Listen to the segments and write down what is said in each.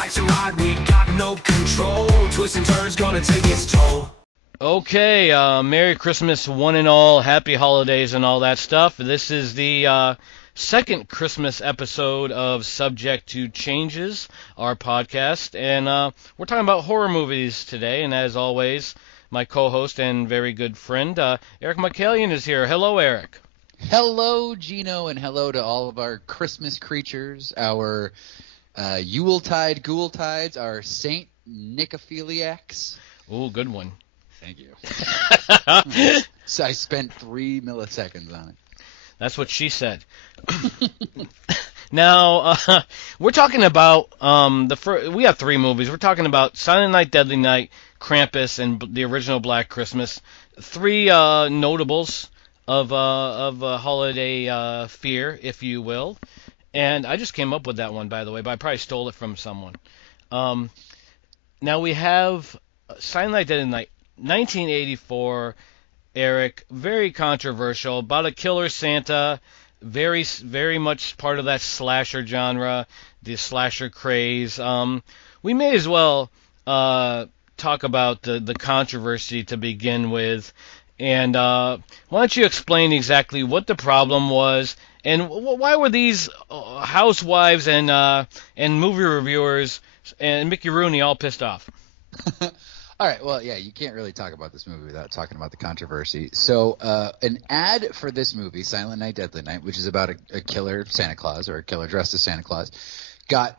likes to ride, we got no control. Twists and turns gonna take its toll. Okay, Merry Christmas one and all, Happy Holidays and all that stuff. This is the second Christmas episode of Subject to Changes, our podcast, and we're talking about horror movies today, and as always, my co-host and very good friend, Eric Michaelian is here. Hello, Eric. Hello, Geno, and hello to all of our Christmas creatures, our Yuletide Ghoultides, our Saint Nicophiliacs. Ooh, good one. Thank you. So I spent 3 milliseconds on it. That's what she said. Now, we're talking about we have 3 movies. We're talking about Silent Night, Deadly Night, Krampus, and the original Black Christmas. 3 notables of holiday fear, if you will. And I just came up with that one, by the way, but I probably stole it from someone. Now we have Silent Night, Deadly Night, 1984. Eric, very controversial, about a killer Santa, very, very much part of that slasher genre, the slasher craze. We may as well talk about the controversy to begin with, and why don't you explain exactly what the problem was, and why were these housewives and movie reviewers and Mickey Rooney all pissed off? All right, well, yeah, you can't really talk about this movie without talking about the controversy. So an ad for this movie, Silent Night, Deadly Night, which is about a killer Santa Claus, or a killer dressed as Santa Claus, got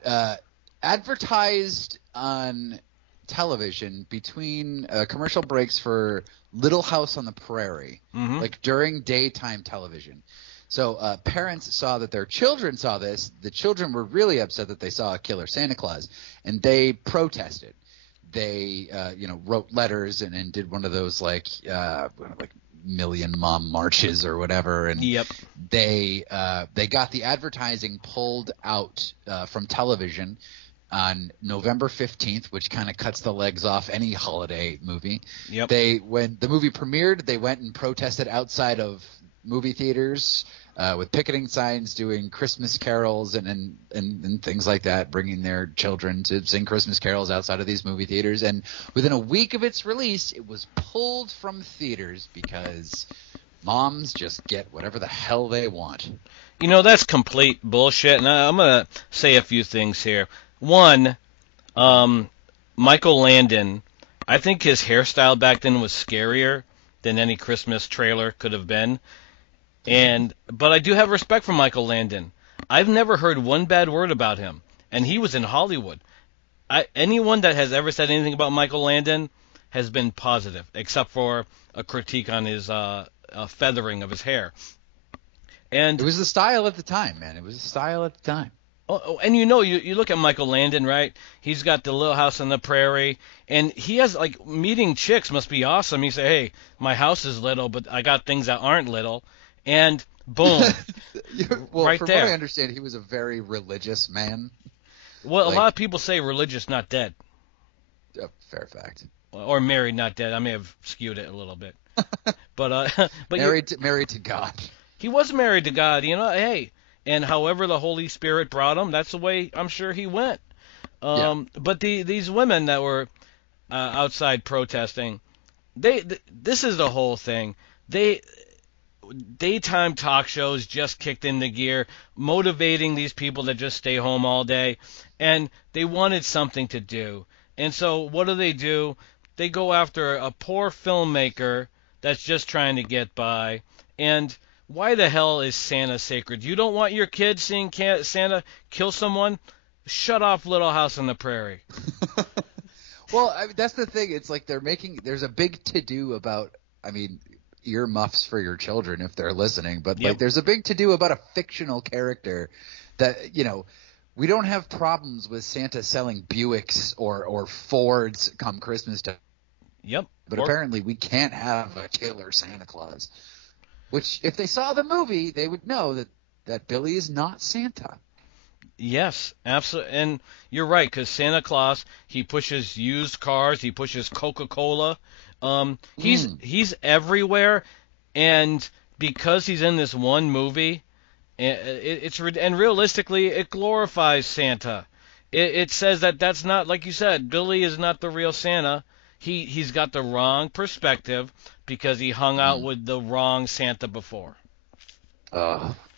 advertised on television between commercial breaks for Little House on the Prairie, like during daytime television. So parents saw that their children saw this. The children were really upset that they saw a killer Santa Claus, and they protested. They, wrote letters and did one of those like Million Mom Marches or whatever. And yep. They got the advertising pulled out from television on November 15th, which kind of cuts the legs off any holiday movie. Yep. When the movie premiered, they went and protested outside of movie theaters with picketing signs, doing Christmas carols and things like that, bringing their children to sing Christmas carols outside of these movie theaters. And within a week of its release, it was pulled from theaters because moms just get whatever the hell they want. You know, that's complete bullshit, and I'm going to say a few things here. One, Michael Landon, I think his hairstyle back then was scarier than any Christmas trailer could have been. But I do have respect for Michael Landon. I've never heard one bad word about him, and he was in Hollywood. Anyone that has ever said anything about Michael Landon has been positive, except for a critique on his feathering of his hair. And it was the style at the time, man. It was the style at the time. Oh, and you look at Michael Landon, right? He's got the Little House on the Prairie, and he has, like, meeting chicks must be awesome. He say, hey, my house is little, but I got things that aren't little. And boom, well, right from there. What I understand, he was a very religious man. Well, a lot of people say religious, not dead. Fair fact. Or married, not dead. I may have skewed it a little bit. But married to God. He was married to God, hey. And however the Holy Spirit brought him, that's the way I'm sure he went. But these women that were outside protesting, this is the whole thing. Daytime talk shows just kicked into gear, motivating these people to just stay home all day, and they wanted something to do. And so what do? They go after a poor filmmaker that's just trying to get by. And why the hell is Santa sacred? You don't want your kids seeing Santa kill someone? Shut off Little House on the Prairie. Well, that's the thing. It's like there's a big to-do about, earmuffs for your children if they're listening, but like there's a big to-do about a fictional character that, we don't have problems with Santa selling Buicks or Fords come Christmas time. Yep. But apparently we can't have a killer Santa Claus, which if they saw the movie, they would know that Billy is not Santa. Yes, absolutely. And you're right, because Santa Claus, he pushes used cars, he pushes Coca-Cola. He's everywhere, and because he's in this one movie, and realistically, it glorifies Santa. it says that that's not, like you said, Billy is not the real Santa. He's got the wrong perspective because he hung out with the wrong Santa before.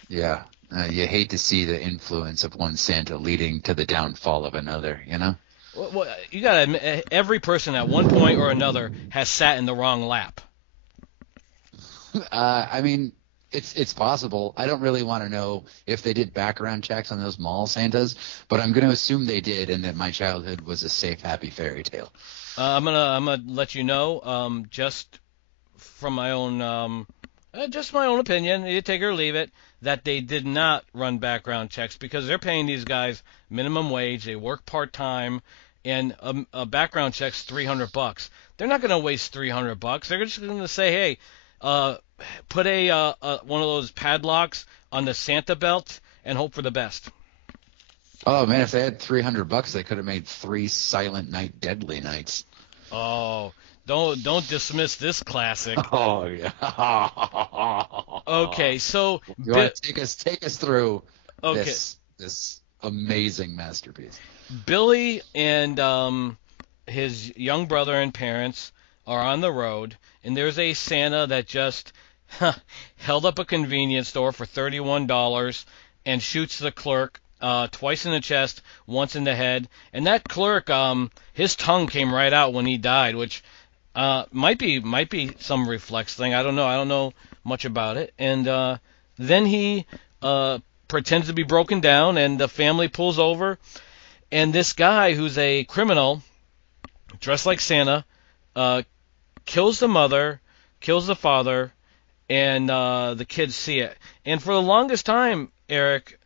Yeah. You hate to see the influence of one Santa leading to the downfall of another, you know? Well, you gotta admit, every person at one point or another has sat in the wrong lap. I mean, it's possible. I don't really want to know if they did background checks on those mall Santas, but I'm going to assume they did, and that my childhood was a safe, happy fairy tale. I'm gonna let you know, just from my own, just my own opinion. You take it or leave it. That they did not run background checks because they're paying these guys minimum wage. They work part time, and a background check's $300. They're not gonna waste $300. They're just gonna say, hey, put one of those padlocks on the Santa belt and hope for the best. Oh man, if they had $300, they could have made 3 Silent Night Deadly Nights. Oh, don't dismiss this classic. Oh yeah. Okay, so You want to take us through okay. this amazing masterpiece. Billy and his young brother and parents are on the road, and there's a Santa that just held up a convenience store for $31 and shoots the clerk twice in the chest, once in the head. And that clerk, his tongue came right out when he died, which might be some reflex thing. I don't know. I don't know much about it. And then he pretends to be broken down, and the family pulls over, and this guy who's a criminal, dressed like Santa, kills the mother, kills the father, and the kids see it. And for the longest time, Eric,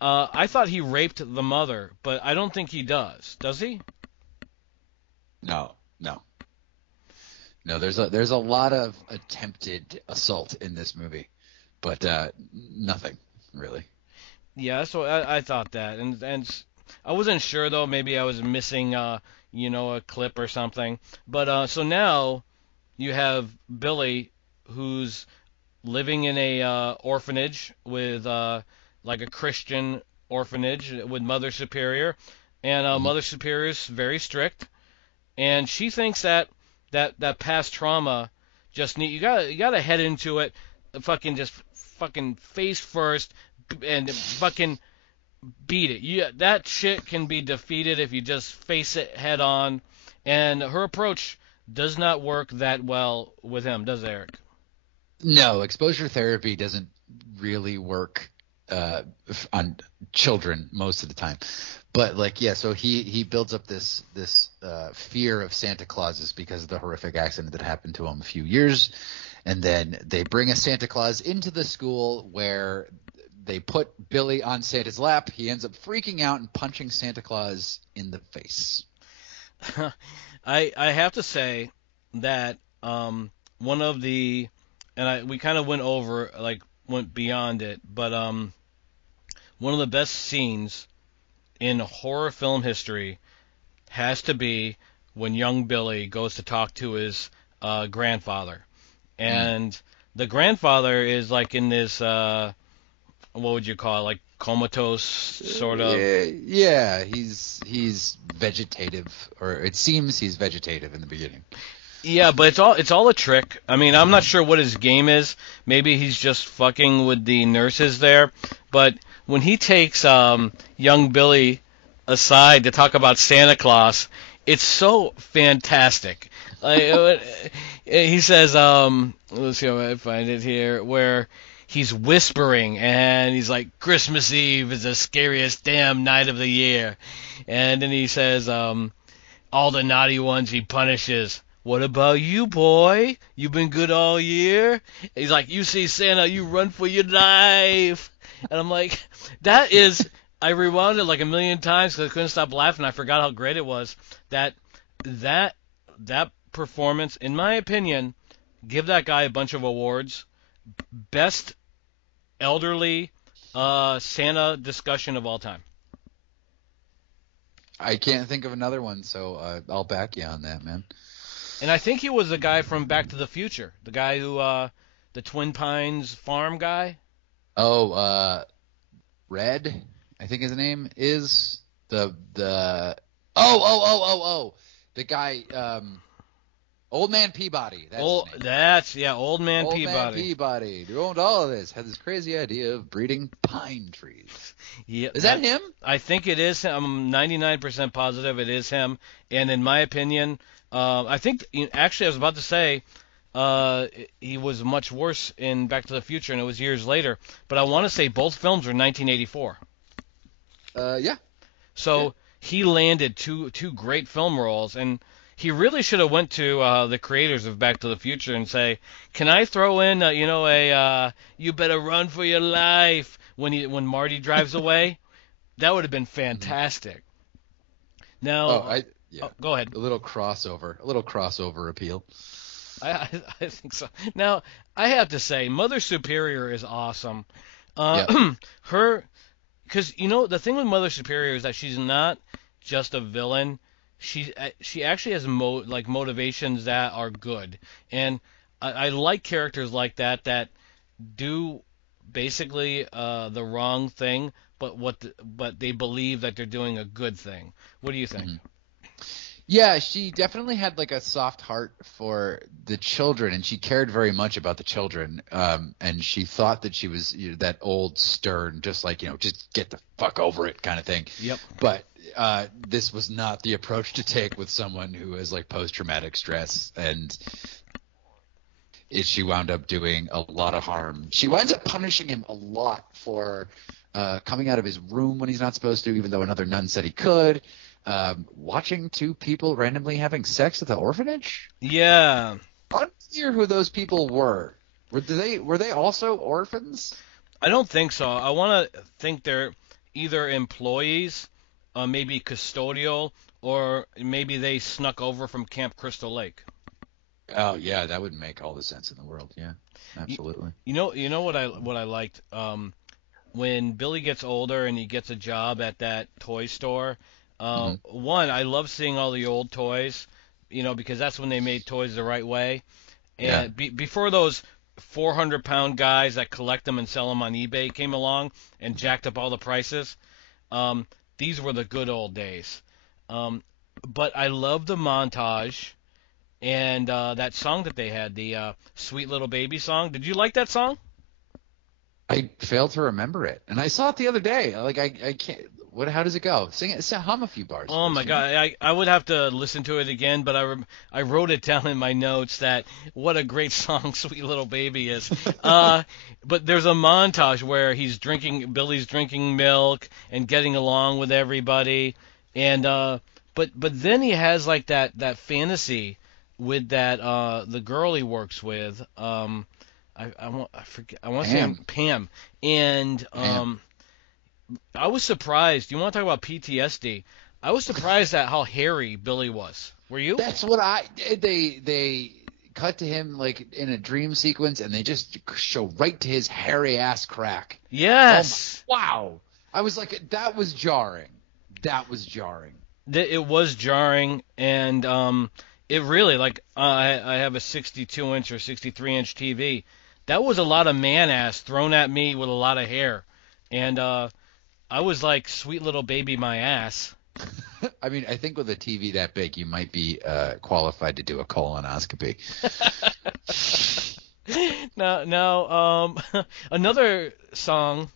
I thought he raped the mother, but I don't think he does. Does he? No. There's a lot of attempted assault in this movie, but nothing really. Yeah, so I thought that, and I wasn't sure though. Maybe I was missing, a clip or something. But so now you have Billy, who's living in a orphanage with like a Christian orphanage with Mother Superior, and Mother Superior is very strict, and she thinks that past trauma you gotta head into it, fucking face first, and fucking beat it. That shit can be defeated if you just face it head on, and her approach does not work that well with him, does it, Eric? No, exposure therapy doesn't really work on children most of the time. But so he builds up this fear of Santa Clauses because of the horrific accident that happened to him a few years, and then they bring a Santa Claus into the school where they put Billy on Santa's lap. He ends up freaking out and punching Santa Claus in the face. I have to say that one of the, we kind of went beyond it, but one of the best scenes in horror film history has to be when young Billy goes to talk to his grandfather, and the grandfather is like in this what would you call it, like comatose sort of. Yeah, he's vegetative, or it seems he's vegetative in the beginning. Yeah, but it's all a trick. I mean, I'm not sure what his game is. Maybe he's just fucking with the nurses there. But when he takes young Billy aside to talk about Santa Claus, it's so fantastic. He says, let's see if I find it here, where he's whispering, and he's like, Christmas Eve is the scariest damn night of the year. And then he says, all the naughty ones he punishes. What about you, boy? You been good all year? He's like, you see Santa, you run for your life. And I'm like, that is, I rewound it like a million times because I couldn't stop laughing. I forgot how great it was. That performance, in my opinion, give that guy a bunch of awards. Best elderly Santa discussion of all time. I can't think of another one, so I'll back you on that, man. And I think he was the guy from Back to the Future, the guy who, the Twin Pines farm guy. Oh, Red, I think his name is. the oh the guy Old Man Peabody. That's his name. Old Man Old Peabody. Man Peabody, who owned all of this, had this crazy idea of breeding pine trees. Yeah, Is that him? I think it is him. I'm 99% positive it is him. And in my opinion, I think actually I was about to say he was much worse in Back to the Future, and it was years later. But I want to say both films were 1984. Yeah. So he landed two great film roles, and he really should have went to the creators of Back to the Future and say, "Can I throw in, you better run for your life when Marty drives away?" That would have been fantastic. Now, go ahead. A little crossover appeal. I think so. Now, I have to say, Mother Superior is awesome. Her, because the thing with Mother Superior is that she's not just a villain. She actually has motivations that are good, and I like characters like that do basically the wrong thing, but they believe that they're doing a good thing. What do you think? Yeah, she definitely had like a soft heart for the children, and she cared very much about the children. And she thought that she was that old stern, just just get the fuck over it kind of thing. Yep. But this was not the approach to take with someone who has like post-traumatic stress, and she wound up doing a lot of harm. She winds up punishing him a lot for coming out of his room when he's not supposed to, even though another nun said he could. Watching two people randomly having sex at the orphanage? Yeah. Unclear who those people were. Were they also orphans? I don't think so. I want to think they're either employees, maybe custodial, or maybe they snuck over from Camp Crystal Lake. Oh yeah, that would make all the sense in the world. Yeah, absolutely. You know what I liked when Billy gets older and he gets a job at that toy store. One, I love seeing all the old toys, because that's when they made toys the right way. And before those 400-pound guys that collect them and sell them on eBay came along and jacked up all the prices, these were the good old days. But I love the montage and that song that they had, the Sweet Little Baby song. Did you like that song? I failed to remember it, and I saw it the other day. Like I can't. How does it go? Sing it. Hum a few bars. Oh my God, I would have to listen to it again, but I wrote it down in my notes that what a great song "Sweet Little Baby" is. But there's a montage where Billy's drinking milk and getting along with everybody, and but then he has like that fantasy with that the girl he works with. I want to say Pam, and I was surprised. You want to talk about PTSD? I was surprised at how hairy Billy was. Were you? That's what they cut to him like in a dream sequence, and they just show right to his hairy ass crack. Yes. Oh wow. I was like, that was jarring. It was jarring, and it really I have a 62-inch or 63-inch TV. That was a lot of man ass thrown at me with a lot of hair, and I was like, sweet little baby, my ass. I mean, I think with a TV that big, you might be qualified to do a colonoscopy. Now, another song,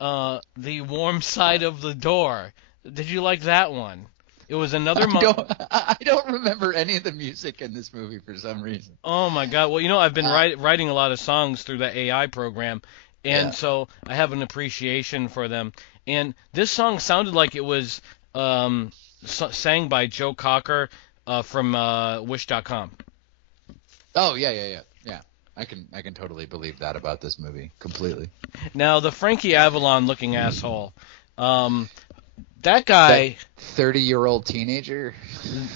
"The Warm Side of the Door." Did you like that one? It was another. I don't remember any of the music in this movie for some reason. Oh my God! Well, I've been writing a lot of songs through the AI program, and so I have an appreciation for them. And this song sounded like it was sang by Joe Cocker from Wish.com. Oh yeah. I can totally believe that about this movie completely. Now the Frankie Avalon looking asshole, that guy, 30-year-old teenager,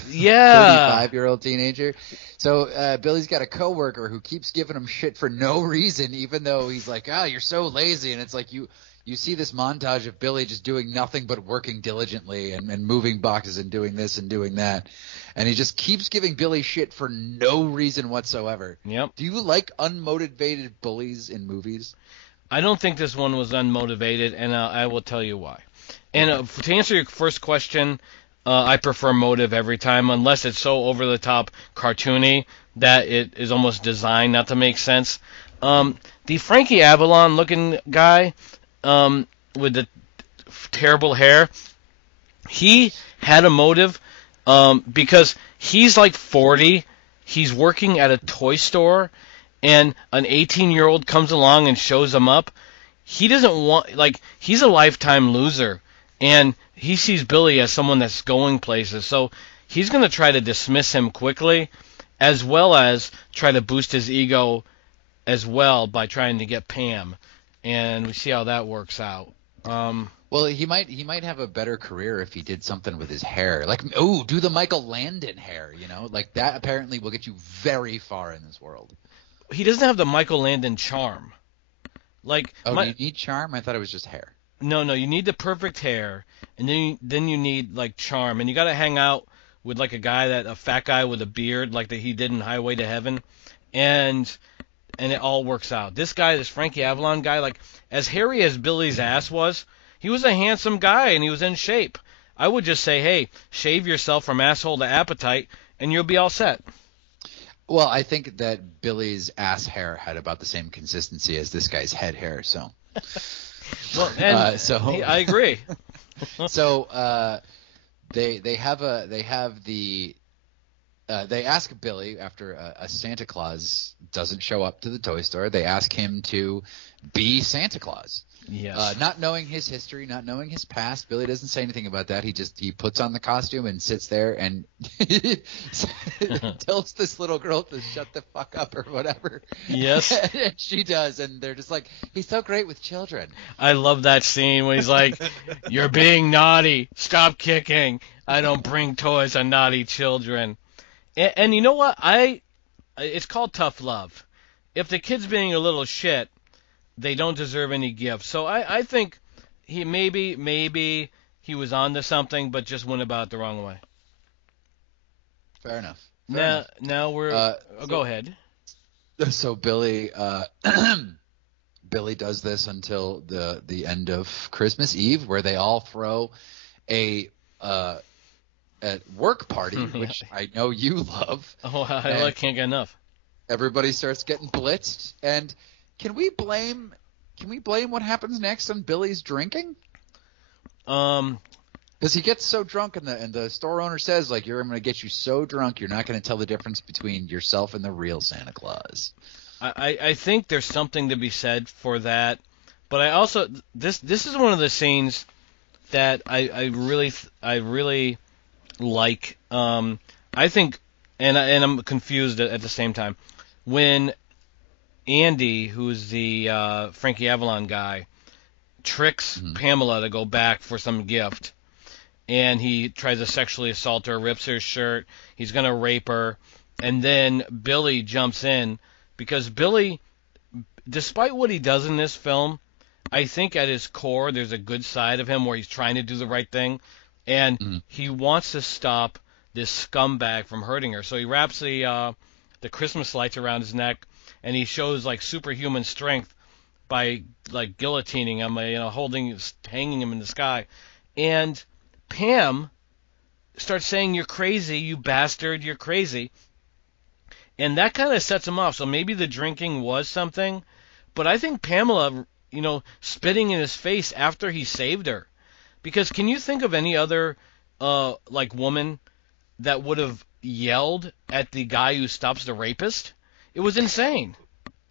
35-year-old teenager. So Billy's got a coworker who keeps giving him shit for no reason, even though he's like, you're so lazy, and it's like you see this montage of Billy just doing nothing but working diligently and moving boxes and doing this and doing that. And he just keeps giving Billy shit for no reason whatsoever. Yep. Do you like unmotivated bullies in movies? I don't think this one was unmotivated, and I will tell you why. And to answer your first question, I prefer motive every time, unless it's so over the top cartoony that it is almost designed not to make sense. The Frankie Avalon looking guy with the terrible hair, he had a motive because he's like 40. He's working at a toy store, and an 18-year-old comes along and shows him up. He doesn't want, like, he's a lifetime loser, and he sees Billy as someone that's going places. So he's going to try to dismiss him quickly, as well as try to boost his ego as well by trying to get Pam. And we see how that works out. Well, he might have a better career if he did something with his hair. Like, oh, do the Michael Landon hair, you know? Like, that apparently will get you very far in this world. He doesn't have the Michael Landon charm. Like, do you need charm? I thought it was just hair. No, you need the perfect hair, and then you need, like, charm. And you got to hang out with, like, a fat guy with a beard, like that he did in Highway to Heaven. And it all works out. This Frankie Avalon guy, like, as hairy as Billy's ass was, he was a handsome guy, and he was in shape. I would just say, hey, shave yourself from asshole to appetite, and you'll be all set. Well, I think that Billy's ass hair had about the same consistency as this guy's head hair, so. Well, and I agree. So they ask Billy after a Santa Claus doesn't show up to the toy store. They ask him to be Santa Claus. Yes. Not knowing his history, not knowing his past, Billy doesn't say anything about that. He puts on the costume and sits there and tells this little girl to shut the fuck up or whatever. Yes. And she does, and they're just like, he's so great with children. I love that scene when he's like, "You're being naughty. Stop kicking. I don't bring toys on naughty children." And you know what? It's called tough love. If the kid's being a little shit, they don't deserve any gift. So I think he maybe he was onto something, but just went about it the wrong way. Fair enough. Now we're go ahead. So Billy Billy does this until the end of Christmas Eve, where they all throw a work party, which I know you love. Oh, I can't get enough. Everybody starts getting blitzed, and can we blame what happens next on Billy's drinking? Because he gets so drunk, and the store owner says, like, I'm going to get you so drunk, you're not going to tell the difference between yourself and the real Santa Claus. I think there's something to be said for that, but I also this is one of the scenes that I really like. I think, and I'm confused at the same time, when Andy, who's the Frankie Avalon guy, tricks Pamela to go back for some gift, and he tries to sexually assault her, rips her shirt, he's going to rape her, and then Billy jumps in, because Billy, despite what he does in this film, I think at his core there's a good side of him where he's trying to do the right thing, and he wants to stop this scumbag from hurting her. So he wraps the Christmas lights around his neck, and he shows like superhuman strength by like guillotining him, hanging him in the sky. And Pam starts saying, "You're crazy, you bastard, you're crazy." And that kind of sets him off. So maybe the drinking was something, but I think Pamela, spitting in his face after he saved her. Because can you think of any other woman that would have yelled at the guy who stops the rapist? It was insane.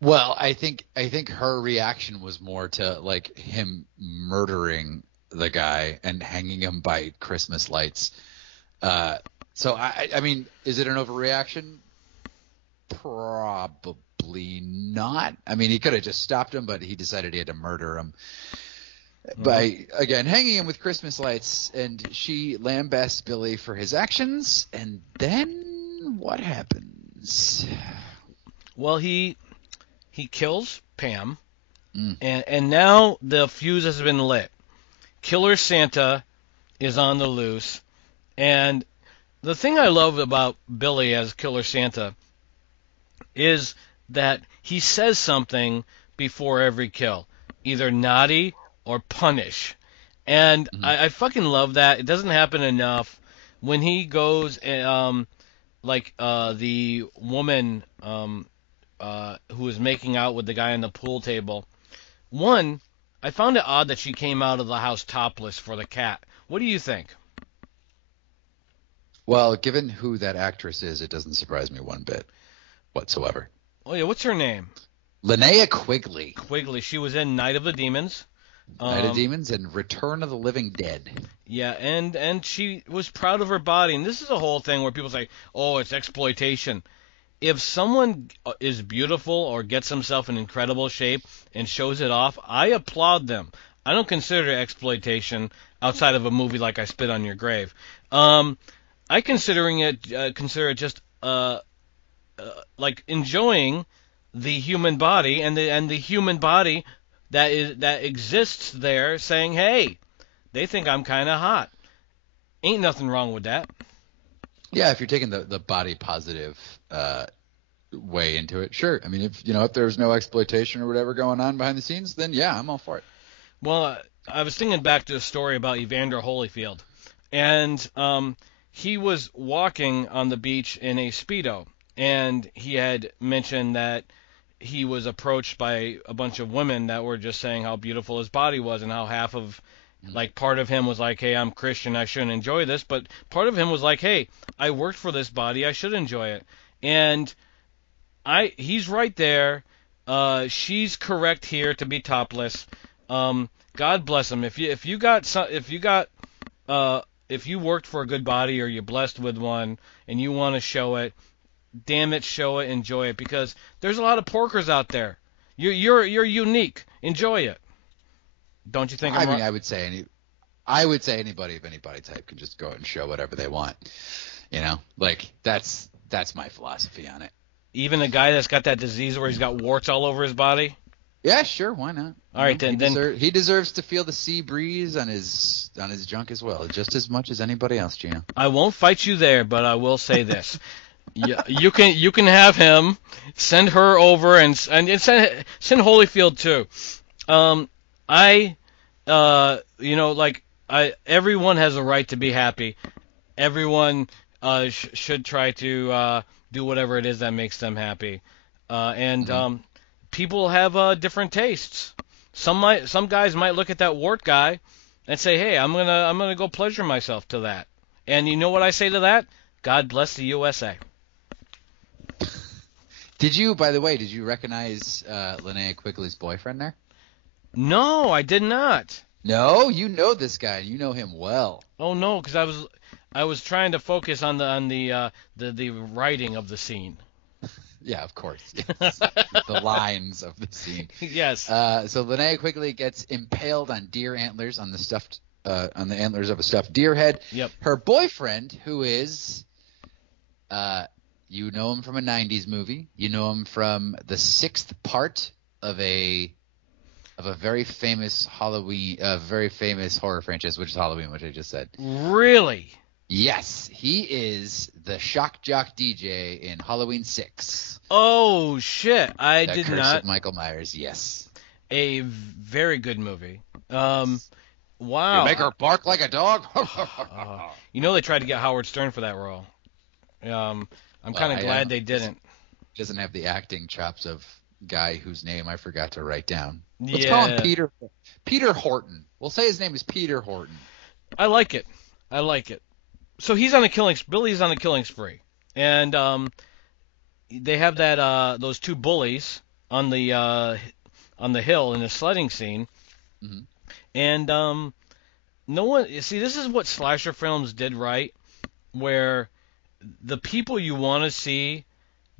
Well, I think her reaction was more to like him murdering the guy and hanging him by Christmas lights. So I mean, is it an overreaction? Probably not. I mean, he could have just stopped him, but he decided he had to murder him by, again, hanging him with Christmas lights. And she lambasts Billy for his actions. And then what happens? Well, he kills Pam, and now the fuse has been lit. Killer Santa is on the loose, and the thing I love about Billy as Killer Santa is that he says something before every kill, either naughty or punish. And Mhm. I fucking love that. It doesn't happen enough. When he goes, the woman who was making out with the guy on the pool table. One, I found it odd that she came out of the house topless for the cat. What do you think? Well, given who that actress is, it doesn't surprise me one bit whatsoever. Oh yeah, what's her name? Linnea Quigley, Quigley. She was in Night of the Demons. Night of Demons and Return of the Living Dead. Yeah, and she was proud of her body. And this is a whole thing where people say, "Oh, it's exploitation." If someone is beautiful or gets himself in incredible shape and shows it off, I applaud them. I don't consider it exploitation outside of a movie like I Spit on Your Grave. I consider it just like enjoying the human body and the human body that exists there, saying, "Hey, they think I'm kind of hot." Ain't nothing wrong with that. Yeah, if you're taking the body positive way into it, sure. I mean, if there's no exploitation or whatever going on behind the scenes, then yeah, I'm all for it. Well, I was thinking back to a story about Evander Holyfield, and he was walking on the beach in a Speedo, and he had mentioned that he was approached by a bunch of women that were just saying how beautiful his body was and how half of, like, part of him was like, hey, I'm Christian, I shouldn't enjoy this, but part of him was like, hey, I worked for this body, I should enjoy it. And he's right there. She's correct here to be topless. God bless him. If you worked for a good body or you're blessed with one and you want to show it, damn it, show it, enjoy it, because there's a lot of porkers out there. You're unique. Enjoy it. Don't you think? I mean, I would say anybody of any body type can just go out and show whatever they want. Like that's my philosophy on it. Even a guy that's got that disease where he's got warts all over his body. Yeah, sure, why not? All right, he deserves to feel the sea breeze on his junk as well, just as much as anybody else, Geno. I won't fight you there, but I will say this. You can have him, send her over, and send Holyfield too. Everyone has a right to be happy. Everyone should try to do whatever it is that makes them happy. People have different tastes. Some guys might look at that wart guy and say, "Hey, I'm gonna go pleasure myself to that." And you know what I say to that? God bless the USA. By the way, did you recognize Linnea Quigley's boyfriend there? No, I did not. No, you know this guy. You know him well. Oh no, because I was trying to focus on the writing of the scene. Yeah, of course. Yes. The lines of the scene. Yes. So Linnea Quigley gets impaled on deer antlers on the antlers of a stuffed deer head. Yep. Her boyfriend, who is, you know him from a '90s movie. You know him from the 6th part of a very famous very famous horror franchise, which is Halloween, which I just said. Really? Yes, he is the shock jock DJ in Halloween 6. Oh shit! I The did Curse not. of Michael Myers. Yes. A very good movie. Wow. You make her bark like a dog. They tried to get Howard Stern for that role. I'm kind of glad they didn't. Doesn't have the acting chops of guy whose name I forgot to write down. Let's Yeah. call him Peter Horton. We'll say his name is Peter Horton. I like it. So he's on a killing. Billy's on a killing spree, and they have those two bullies on the hill in the sledding scene, Mm-hmm. and no one. You see, this is what slasher films did right, where the people you want to see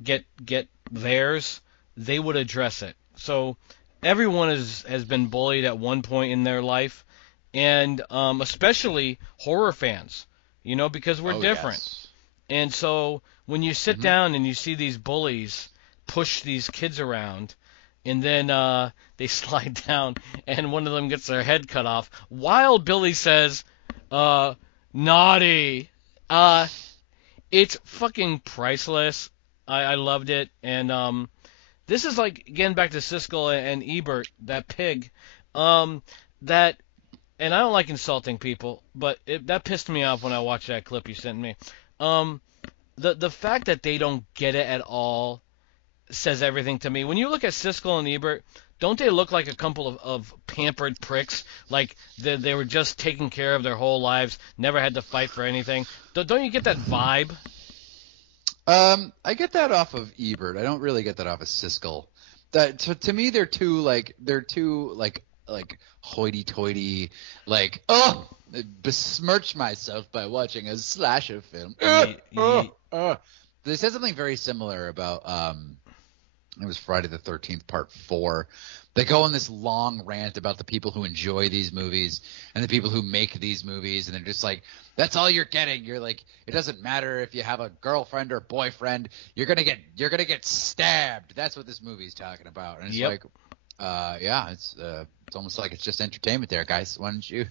get theirs, they would address it. So everyone has been bullied at one point in their life, and especially horror fans. Because we're different. Yes. And so when you sit down and you see these bullies push these kids around, and then they slide down, and one of them gets their head cut off, while Billy says, naughty. It's fucking priceless. I loved it. And this is like, again, back to Siskel and Ebert, that pig, that and I don't like insulting people, but that pissed me off when I watched that clip you sent me. Um, the fact that they don't get it at all says everything to me. When you look at Siskel and Ebert, don't they look like a couple of pampered pricks? Like they were just taking care of their whole lives, never had to fight for anything. Don't you get that vibe? I get that off of Ebert. I don't really get that off of Siskel. That to me, they're too hoity-toity, like, oh, besmirch myself by watching a slasher film. They said something very similar about it was Friday the 13th Part 4. They go on this long rant about the people who enjoy these movies and the people who make these movies, and they're just like, that's all you're getting. You're like, it doesn't matter if you have a girlfriend or boyfriend, you're gonna get stabbed. That's what this movie's talking about. And it's like, yeah, it's almost like it's just entertainment there, guys. Why don't you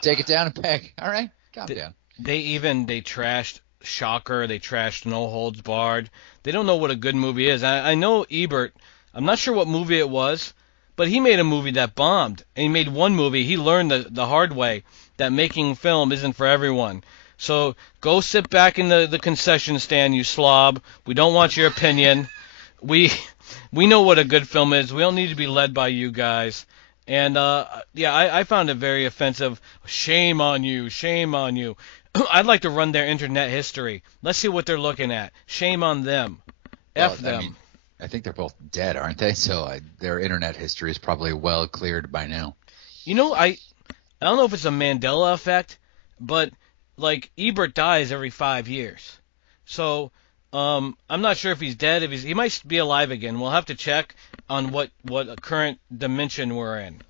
take it down a peg? All right, calm down. They trashed Shocker. They trashed No Holds Barred. They don't know what a good movie is. I know Ebert. I'm not sure what movie it was, but he made a movie that bombed. And he made one movie. He learned the hard way that making film isn't for everyone. So go sit back in the concession stand, you slob. We don't want your opinion. We know what a good film is. We don't need to be led by you guys. And I found it very offensive. Shame on you. Shame on you. I'd like to run their internet history. Let's see what they're looking at. Shame on them. F them. I mean, I think they're both dead, aren't they? So their internet history is probably well cleared by now. You know, I don't know if it's a Mandela effect, but like Ebert dies every 5 years. So I'm not sure if he's dead. He might be alive again. We'll have to check on what current dimension we're in.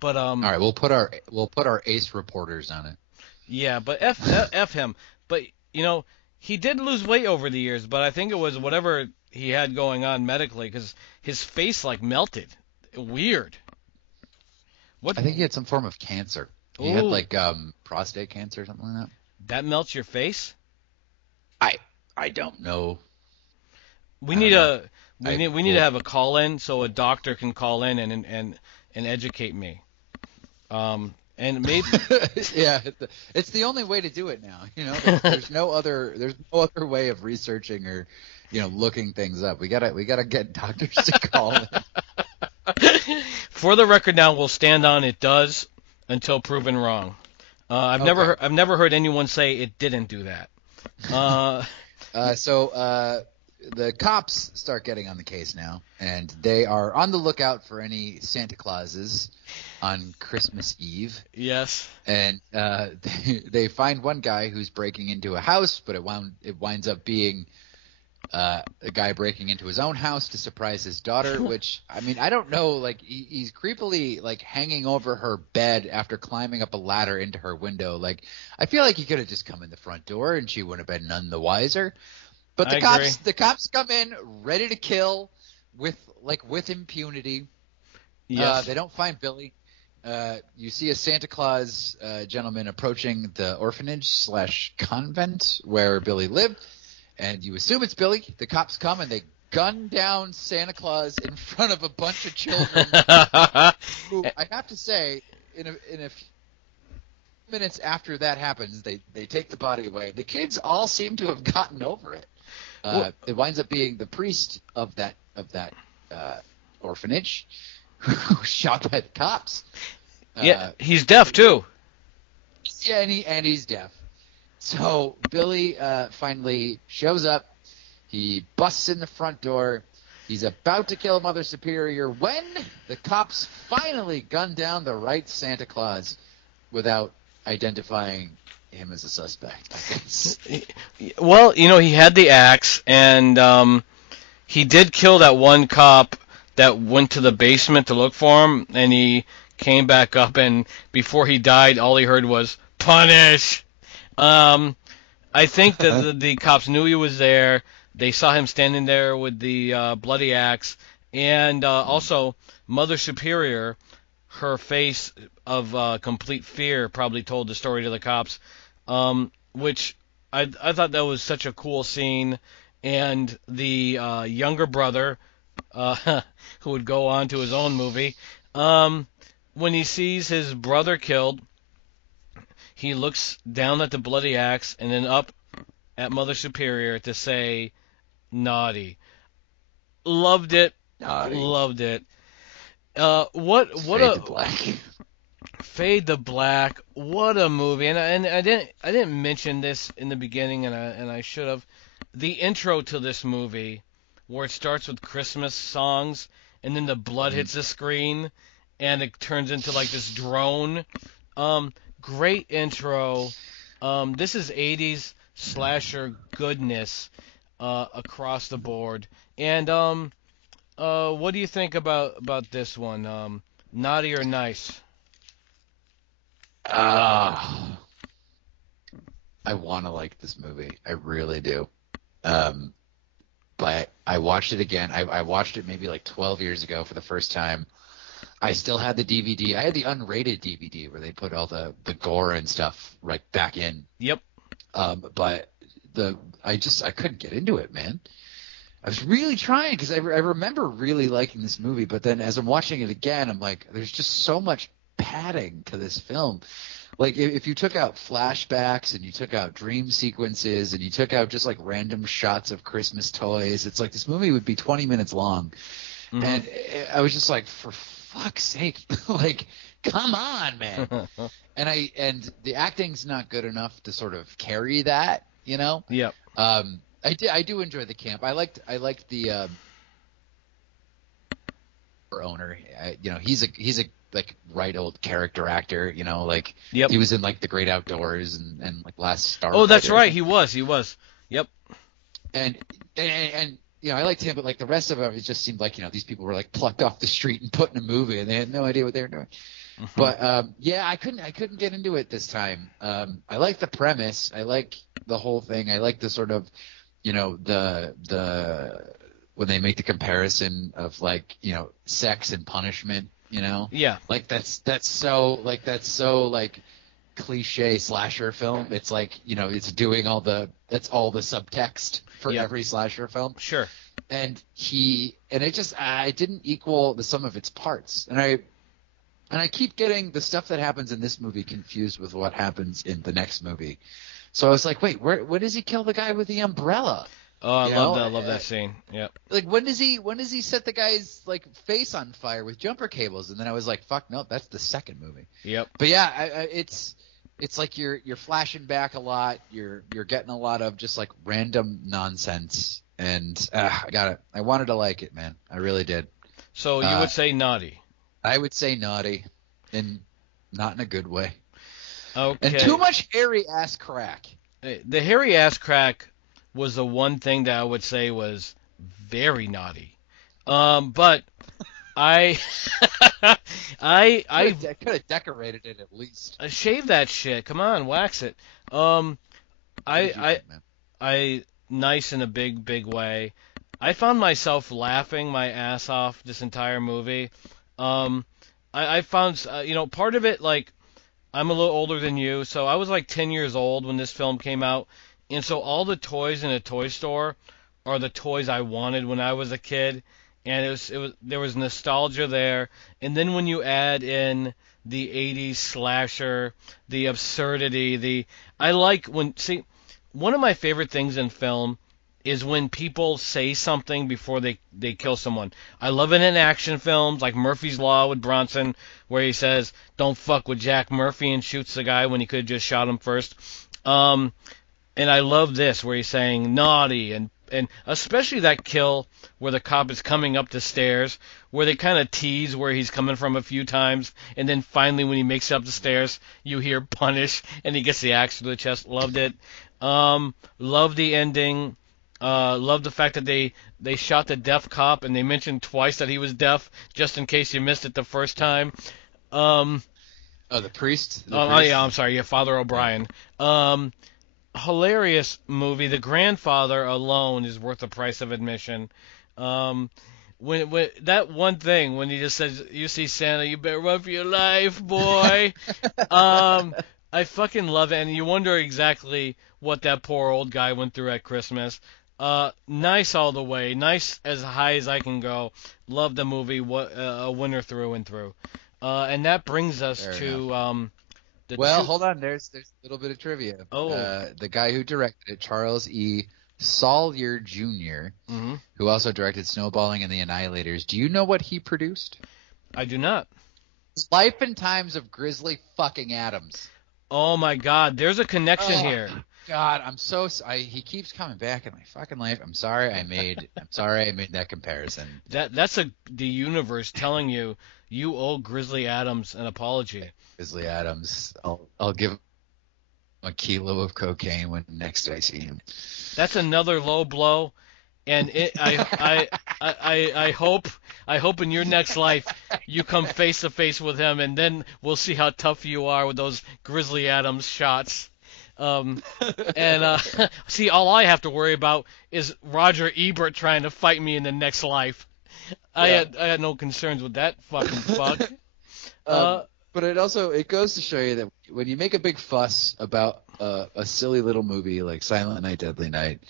But all right, we'll put our ace reporters on it. Yeah, but F him. But, you know, he did lose weight over the years, but I think it was whatever he had going on medically, because his face, like, melted. Weird. I think he had some form of cancer. He had, like, prostate cancer or something like that. That melts your face? I don't know. We need to have a call-in so a doctor can call in and educate me. And maybe yeah, it's the only way to do it now. You know, there's no other way of researching or, you know, looking things up. We gotta get doctors to call in. For the record, now we'll stand on it does until proven wrong. I've never heard anyone say it didn't do that. So the cops start getting on the case now, and they are on the lookout for any Santa Clauses on Christmas Eve. Yes. And they find one guy who's breaking into a house, but it winds up being a guy breaking into his own house to surprise his daughter, which, I mean, I don't know, like, he's creepily, like, hanging over her bed after climbing up a ladder into her window. Like, I feel like he could have just come in the front door and she wouldn't have been none the wiser. But the cops come in ready to kill with impunity. Yes. They don't find Billy. You see a Santa Claus gentleman approaching the orphanage / convent where Billy lived, and you assume it's Billy. The cops come and they gun down Santa Claus in front of a bunch of children. Who, I have to say, in a few minutes after that happens, they take the body away. The kids all seem to have gotten over it. It winds up being the priest of that orphanage who was shot by the cops. Yeah, he's deaf too. Yeah, and he's deaf. So Billy finally shows up. He busts in the front door. He's about to kill Mother Superior when the cops finally gun down the right Santa Claus without identifying him as a suspect, I guess. Well, you know, he had the axe, and he did kill that one cop that went to the basement to look for him, and he came back up, and before he died, all he heard was, "Punish!" I think that the cops knew he was there. They saw him standing there with the bloody axe, and also Mother Superior, her face of complete fear probably told the story to the cops, which I thought that was such a cool scene. And the younger brother, who would go on to his own movie, when he sees his brother killed, he looks down at the bloody axe and then up at Mother Superior to say naughty. Loved it. Naughty. Loved it. What Fade a to black. Fade to Black. What a movie. And I didn't mention this in the beginning, and I should have. The intro to this movie, where it starts with Christmas songs, and then the blood hits the screen, and it turns into like this drone. Great intro. This is 80s slasher goodness across the board. And what do you think about this one? Naughty or nice? I want to like this movie. I really do. But I watched it again. I watched it maybe like 12 years ago for the first time. I still had the DVD. I had the unrated DVD where they put all the gore and stuff right back in. Yep. But I couldn't get into it, man. I was really trying because I remember really liking this movie, but then as I'm watching it again, I'm like, there's just so much padding to this film. Like if you took out flashbacks and you took out dream sequences and you took out just like random shots of Christmas toys, it's like this movie would be 20 minutes long. Mm-hmm. And I was just like, for fuck's sake, like, come on, man. and the acting's not good enough to sort of carry that, you know? Yep. I do enjoy the camp. I liked the owner. He's a like right old character actor. Like yep. He was in like The Great Outdoors and like Last Starfighter. Oh, that's right. He was. Yep. And I liked him, but like the rest of them, it just seemed like these people were like plucked off the street and put in a movie, and they had no idea what they were doing. Mm-hmm. But I couldn't get into it this time. I like the premise. I like the whole thing. I like the sort of the when they make the comparison of like sex and punishment. Yeah. Like that's so cliche slasher film. It's like it's doing that's all the subtext for every slasher film. Sure. And it didn't equal the sum of its parts. And I keep getting the stuff that happens in this movie confused with what happens in the next movie. So I was like, wait, when does he kill the guy with the umbrella? Oh, I love that scene. Yep. Like when does he set the guy's like face on fire with jumper cables? And then I was like, fuck no, that's the second movie. Yep. But yeah, it's like you're flashing back a lot. You're getting a lot of just like random nonsense. And I wanted to like it, man. I really did. So you would say naughty? I would say naughty, and not in a good way. Okay. And too much hairy ass crack. The hairy ass crack was the one thing that I would say was very naughty. But I could have decorated it at least. Shave that shit. Come on, wax it. Nice in a big way. I found myself laughing my ass off this entire movie. I found part of it, like, I'm a little older than you, so I was like 10 years old when this film came out, and so all the toys in a toy store are the toys I wanted when I was a kid, and there was nostalgia there. And then when you add in the 80s slasher, the absurdity, one of my favorite things in film is when people say something before they kill someone. I love it in action films like Murphy's Law with Bronson, where he says, "Don't fuck with Jack Murphy," and shoots the guy when he could have just shot him first. And I love this, where he's saying naughty, and especially that kill where the cop is coming up the stairs, where they kind of tease where he's coming from a few times, and then finally when he makes it up the stairs, you hear punish, and he gets the axe to the chest. Loved it. Loved the ending. Loved the fact that they shot the deaf cop, and they mentioned twice that he was deaf, just in case you missed it the first time. The priest? Yeah, I'm sorry. Yeah, Father O'Brien. Hilarious movie. The grandfather alone is worth the price of admission. When that one thing when he just says, "You see Santa, you better run for your life, boy." I fucking love it, and you wonder exactly what that poor old guy went through at Christmas. Nice all the way. Nice as high as I can go. Love the movie. A winner through and through. And that brings us Fair to the Well, two. hold on. There's a little bit of trivia. Oh. The guy who directed it, Charles E. Sawyer Jr., Mhm. who also directed Snowballing and the Annihilators. Do you know what he produced? I do not. Life and Times of Grizzly fucking Adams. Oh my God, there's a connection here. God, I'm so he keeps coming back in my fucking life. I'm sorry I made that comparison. That's the universe telling you you owe Grizzly Adams an apology. Grizzly Adams. I'll give him a kilo of cocaine when next I see him. That's another low blow, and I hope in your next life you come face to face with him, and then we'll see how tough you are with those Grizzly Adams shots. See, all I have to worry about is Roger Ebert trying to fight me in the next life. I had no concerns with that fucking fuck. But it goes to show you that when you make a big fuss about a silly little movie like Silent Night, Deadly Night,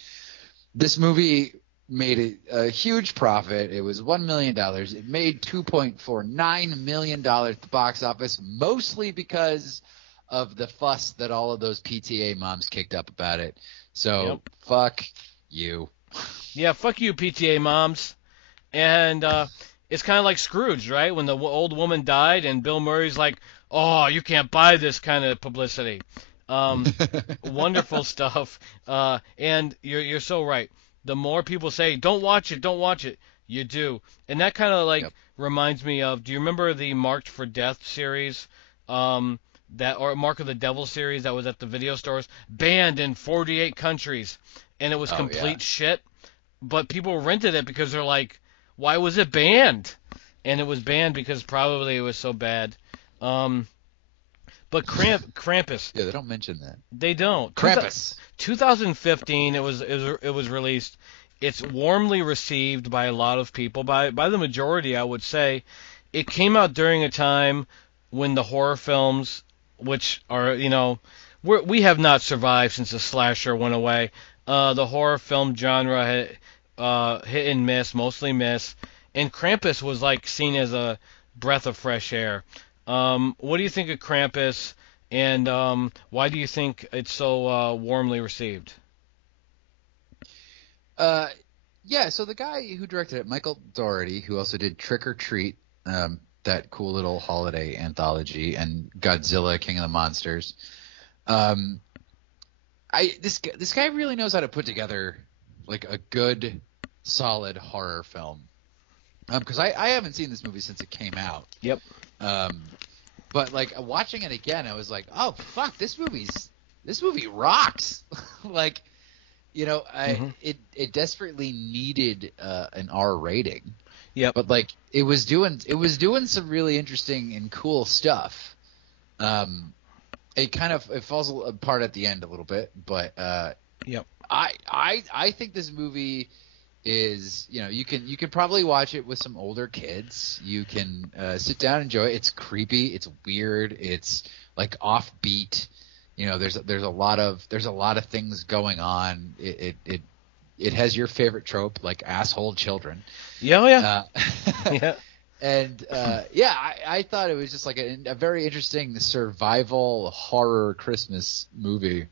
this movie made a huge profit. It was $1 million. It made $2.49 million at the box office, mostly because of the fuss that all of those PTA moms kicked up about it. So, Fuck you. Yeah, fuck you, PTA moms. And it's kind of like Scrooge, right? When the old woman died and Bill Murray's like, oh, you can't buy this kind of publicity. Wonderful stuff. And you're so right. The more people say, don't watch it, you do. And that kind of reminds me of, do you remember the Marked for Death series? Or Mark of the Devil series that was at the video stores, banned in 48 countries, and it was complete shit. But people rented it because they're like, why was it banned? And it was banned because probably it was so bad. But Krampus. Yeah, they don't mention that. They don't. Krampus. 2015. It was released. It's warmly received by a lot of people, by the majority, I would say. It came out during a time when the horror films, which are, we have not survived since the slasher went away. The horror film genre hit and miss, mostly miss, and Krampus was seen as a breath of fresh air. What do you think of Krampus, and why do you think it's so warmly received? Yeah, so the guy who directed it, Michael Dougherty, who also did Trick or Treat, that cool little holiday anthology, and Godzilla, King of the Monsters. This guy really knows how to put together a good, solid horror film. Because I haven't seen this movie since it came out. Yep. But watching it again, I was like, oh fuck, this movie rocks. It desperately needed an R rating. Yeah, but it was doing some really interesting and cool stuff. It falls apart at the end a little bit, but yep. I think this movie is, you can probably watch it with some older kids. You can sit down and enjoy it. It's creepy, it's weird, it's offbeat. There's a lot of things going on. It has your favorite trope, asshole children. Yeah. Yeah. And I thought it was just a very interesting survival horror Christmas movie.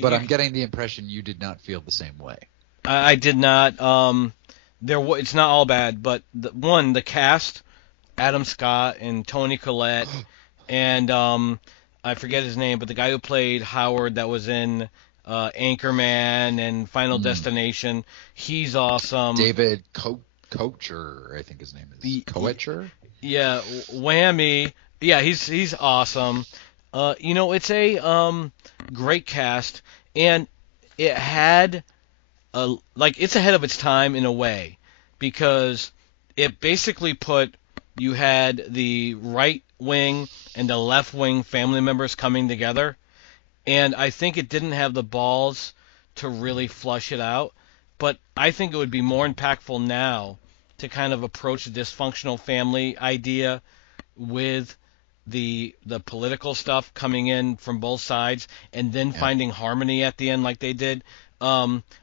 But I'm getting the impression you did not feel the same way. I did not. It's not all bad, but the cast, Adam Scott and Toni Collette, and I forget his name, but the guy who played Howard that was in Anchorman and Final Destination, he's awesome. David Koechner, I think his name is. Koechner? Yeah, Whammy. Yeah, he's awesome. It's a great cast, and it had it's ahead of its time in a way, because it basically you had the right wing and the left wing family members coming together, and I think it didn't have the balls to really flush it out. But I think it would be more impactful now to kind of approach the dysfunctional family idea with the political stuff coming in from both sides, and then finding harmony at the end like they did.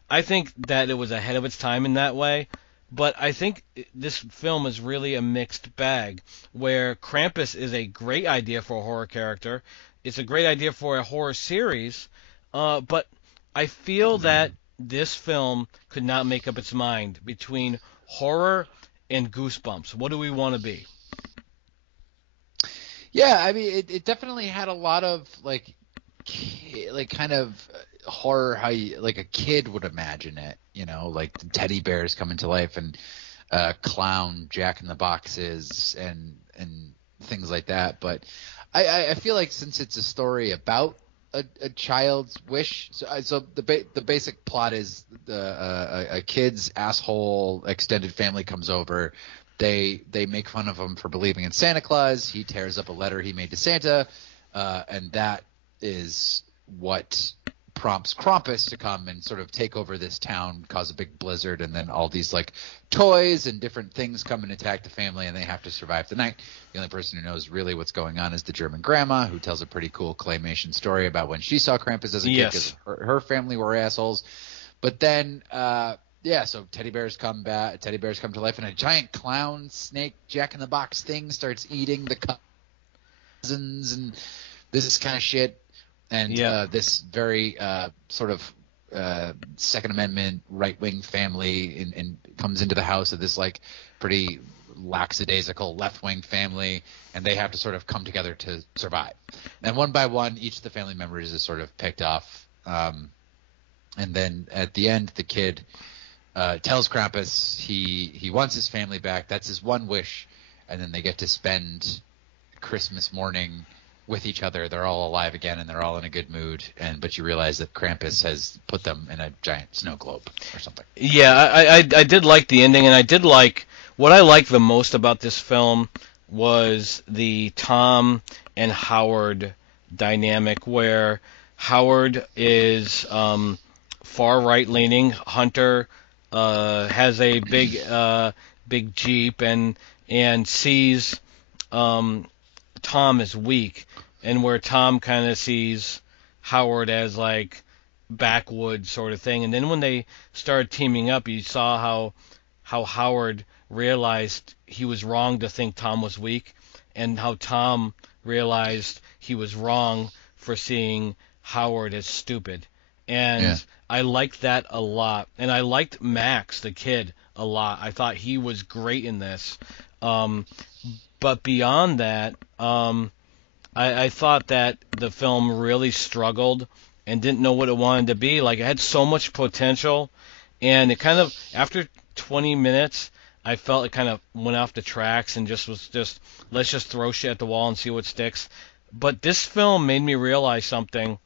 I think that it was ahead of its time in that way. but I think this film is really a mixed bag, where Krampus is a great idea for a horror character. It's a great idea for a horror series, but I feel that this film could not make up its mind between horror and Goosebumps. What do we want to be? Yeah, I mean, it definitely had a lot of like kind of horror, how you like a kid would imagine it, like the teddy bears coming to life and clown Jack in the Boxes and things like that. But I feel like since it's a story about a child's wish, so the basic plot is a kid's asshole extended family comes over. They make fun of him for believing in Santa Claus. He tears up a letter he made to Santa, and that is what prompts Krampus to come and sort of take over this town, cause a big blizzard, and then all these like toys and different things come and attack the family, and they have to survive the night. The only person who knows really what's going on is the German grandma, who tells a pretty cool claymation story about when she saw Krampus as a kid, Yes. because her family were assholes. But then, so teddy bears come to life, and a giant clown snake Jack in the Box thing starts eating the cousins, and this kind of shit. And this very sort of Second Amendment right-wing family and comes into the house of this like pretty lackadaisical left-wing family, and they have to sort of come together to survive. And one by one, each of the family members is sort of picked off. And then at the end, the kid tells Krampus he wants his family back. That's his one wish. And then they get to spend Christmas morning with each other. They're all alive again, and they're all in a good mood. But you realize that Krampus has put them in a giant snow globe or something. Yeah, I did like the ending, and I did like what I liked the most about this film was the Tom and Howard dynamic, where Howard is far right leaning. Hunter has a big Jeep and sees Tom as weak, and where Tom kind of sees Howard as like backwoods sort of thing. And then when they started teaming up, you saw how Howard realized he was wrong to think Tom was weak, and how Tom realized he was wrong for seeing Howard as stupid. And Yeah. I liked that a lot. And I liked Max, the kid, a lot. I thought he was great in this. But beyond that, I thought that the film really struggled and didn't know what it wanted to be. Like, it had so much potential, and it kind of, after 20 minutes, I felt it kind of went off the tracks and let's just throw shit at the wall and see what sticks. But this film made me realize something.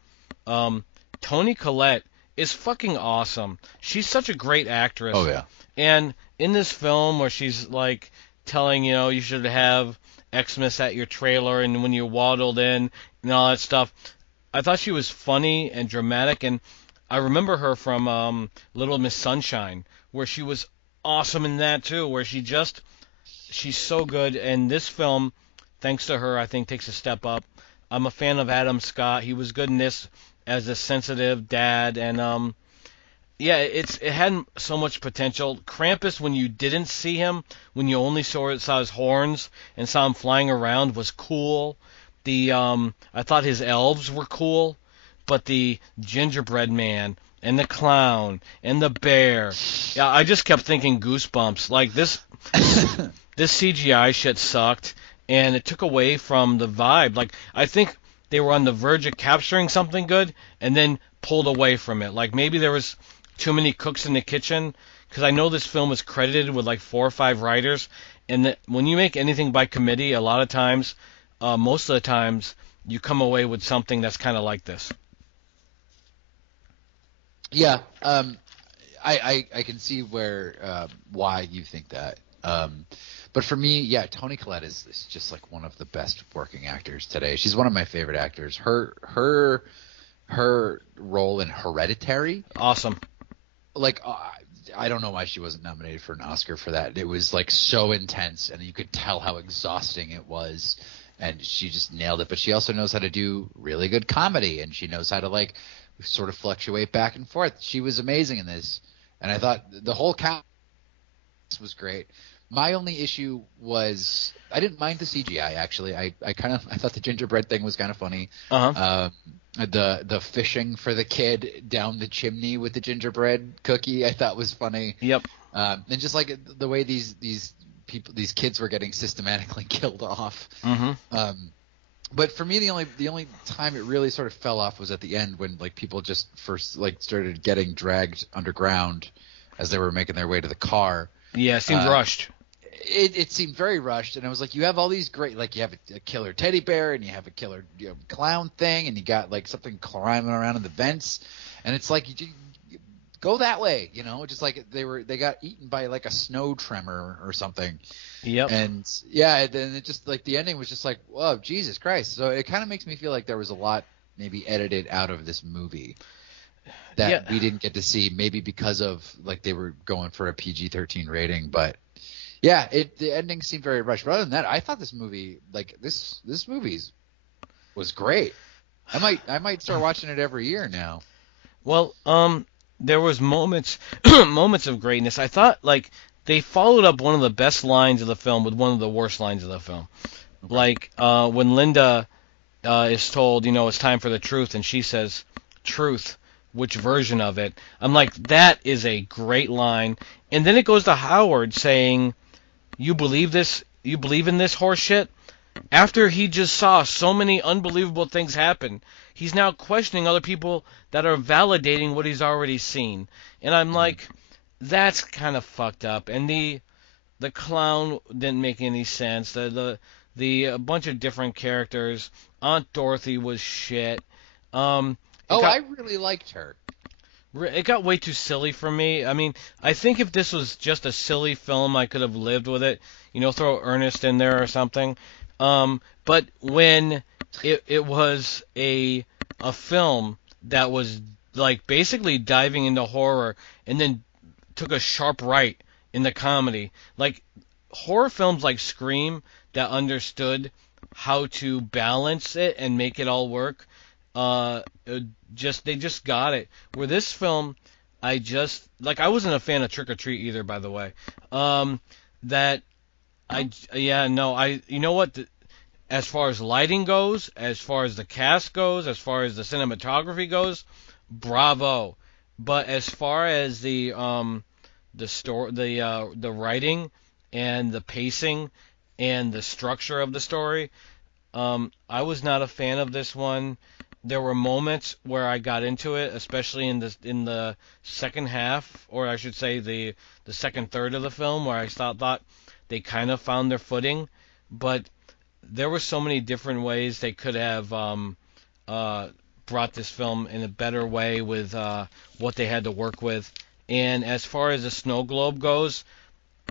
Toni Collette is fucking awesome. She's such a great actress. Oh yeah. And in this film where she's like telling, you should have Xmas at your trailer and when you waddled in and all that stuff, I thought she was funny and dramatic. And I remember her from Little Miss Sunshine, where she was awesome in that too, where she's so good. And this film, thanks to her, I think takes a step up. I'm a fan of Adam Scott. He was good in this as a sensitive dad, and it had so much potential. Krampus, when you didn't see him, when you only saw his horns and saw him flying around, was cool. I thought his elves were cool, but the gingerbread man and the clown and the bear, yeah, I just kept thinking Goosebumps. Like this CGI shit sucked, and it took away from the vibe. Like, I think they were on the verge of capturing something good and then pulled away from it. Like, maybe there was too many cooks in the kitchen, because I know this film is credited with like 4 or 5 writers, and when you make anything by committee, a lot of times, most of the times, you come away with something that's kind of like this. Yeah, I can see why you think that. But for me, yeah, Toni Collette is just like one of the best working actors today. She's one of my favorite actors. Her role in Hereditary, Awesome. like I don't know why she wasn't nominated for an Oscar for that. It was like so intense, and you could tell how exhausting it was, and she just nailed it. But she also knows how to do really good comedy, and she knows how to like sort of fluctuate back and forth. She was amazing in this, and I thought the whole cast was great. My only issue was I didn't mind the CGI actually. I thought the gingerbread thing was kind of funny. Uh-huh. The fishing for the kid down the chimney with the gingerbread cookie I thought was funny. Yep. And just like the way these kids were getting systematically killed off. Mm-hmm. But for me, the only time it really sort of fell off was at the end when like people just first like started getting dragged underground as they were making their way to the car. Yeah, it seemed rushed. It seemed very rushed, and I was like, you have all these great, like you have a killer teddy bear, and you have a killer clown thing, and you got like something climbing around in the vents, and it's like you go that way, just like they got eaten by like a snow tremor or something. Yep. And yeah, then it just like the ending was just like, whoa, Jesus Christ. So it kind of makes me feel like there was a lot maybe edited out of this movie that we didn't get to see, maybe because of like they were going for a PG-13 rating, but. Yeah, the ending seemed very rushed. But other than that, I thought this movie, like this movie was great. I might start watching it every year now. Well, there was moments of greatness. I thought like they followed up one of the best lines of the film with one of the worst lines of the film. Okay. Like when Linda is told, it's time for the truth, and she says, "Truth, which version of it?" I'm like, that is a great line. And then it goes to Howard saying, "You believe this? You believe in this horse shit?" After he just saw so many unbelievable things happen, he's now questioning other people that are validating what he's already seen. And I'm like, that's kind of fucked up. And the clown didn't make any sense. The a bunch of different characters. Aunt Dorothy was shit. I really liked her. It got way too silly for me. I mean, I think if this was just a silly film, I could have lived with it. Throw Ernest in there or something. But when it was a film that was like basically diving into horror and then took a sharp right in the comedy, like horror films like Scream that understood how to balance it and make it all work. They just got it. Where this film, I wasn't a fan of Trick or Treat either, by the way. As far as lighting goes, as far as the cast goes, as far as the cinematography goes, bravo. But as far as the writing and the pacing and the structure of the story, I was not a fan of this one. There were moments where I got into it, especially in the second half, or I should say the second third of the film, where I thought they kind of found their footing. But there were so many different ways they could have brought this film in a better way with what they had to work with. And as far as the snow globe goes,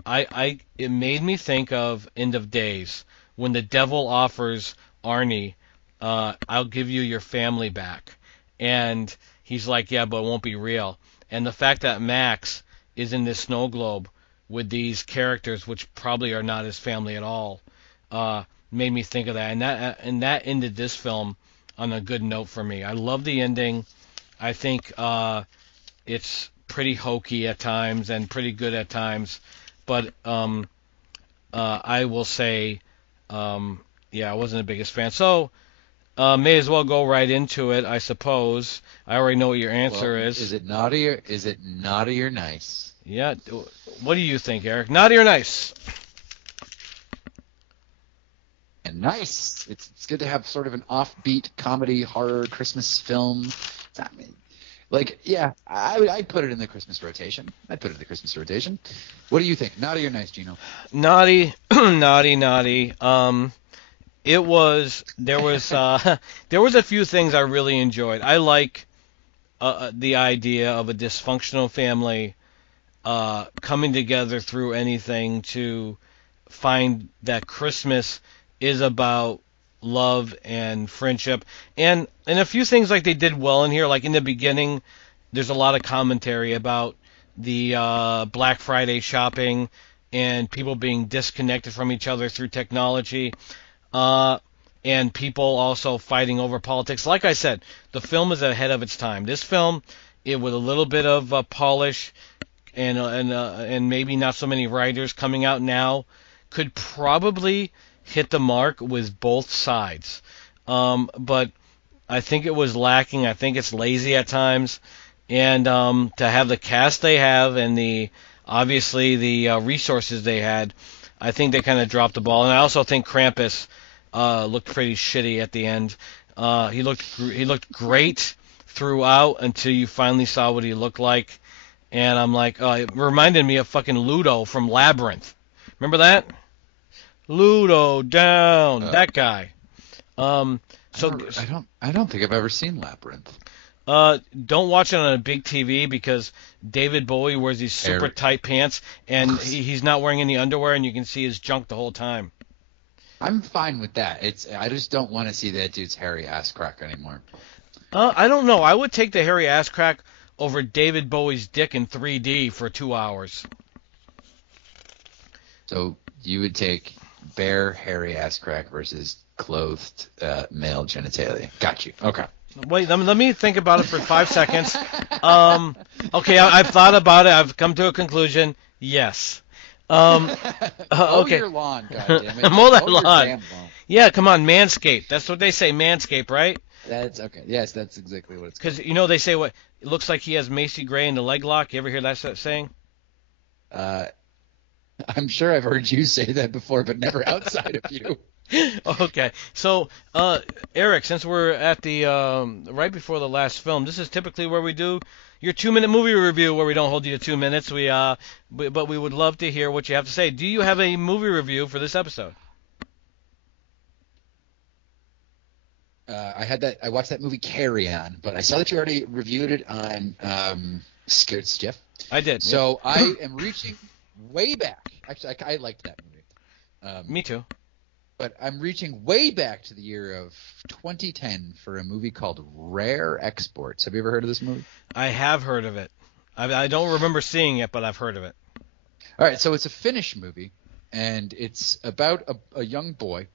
it made me think of End of Days, when the devil offers Arnie, "I'll give you your family back." And he's like, "Yeah, but it won't be real." And the fact that Max is in this snow globe with these characters, which probably are not his family at all, made me think of that. And that ended this film on a good note for me. I love the ending. I think it's pretty hokey at times and pretty good at times. But I will say, I wasn't the biggest fan. So, may as well go right into it, I suppose. I already know what your answer is. Is it naughty or nice? Yeah. What do you think, Eric? Naughty or nice? And nice. It's good to have sort of an offbeat comedy horror Christmas film. I'd put it in the Christmas rotation. What do you think? Naughty or nice, Geno? Naughty, naughty. There was a few things I really enjoyed. I like the idea of a dysfunctional family coming together through anything to find that Christmas is about love and friendship, and a few things like they did well in here. Like in the beginning, there's a lot of commentary about the Black Friday shopping and people being disconnected from each other through technology. And people also fighting over politics. Like I said, the film is ahead of its time. This film, with a little bit of polish, and maybe not so many writers coming out now could probably hit the mark with both sides. But I think it was lacking. I think it's lazy at times, and to have the cast they have and obviously the resources they had, I think they kind of dropped the ball. And I also think Krampus looked pretty shitty at the end. He looked great throughout until you finally saw what he looked like, and I'm like, it reminded me of fucking Ludo from Labyrinth. Remember that? Ludo down, that guy. So I don't think I've ever seen Labyrinth. don't watch it on a big TV because David Bowie wears these super tight pants and he's not wearing any underwear and you can see his junk the whole time. I'm fine with that. I just don't want to see that dude's hairy ass crack anymore. I don't know. I would take the hairy ass crack over David Bowie's dick in 3D for 2 hours. So you would take bare hairy ass crack versus clothed male genitalia. Got you. Okay. Wait, let me think about it for 5 seconds. Okay, I've thought about it. I've come to a conclusion. Yes. Okay. Mow your lawn, goddammit. Mow that lawn. Yeah, come on, Manscaped. That's what they say, Manscaped, right? That's okay. Yes, that's exactly what it's called. Because, they say what it looks like he has Macy Gray in the leg lock. You ever hear that saying? I'm sure I've heard you say that before, but never outside of you. Okay, so Eric, since we're at the right before the last film, this is typically where we do your 2-minute movie review, where we don't hold you to 2 minutes. But we would love to hear what you have to say. Do you have a movie review for this episode? I watched that movie Carry On, but I saw that you already reviewed it on Scared Stiff. I did. So yeah. I am reaching way back. Actually, I liked that movie. Me too. But I'm reaching way back to the year of 2010 for a movie called Rare Exports. Have you ever heard of this movie? I have heard of it. I don't remember seeing it, but I've heard of it. All right, so it's a Finnish movie, and it's about a young boy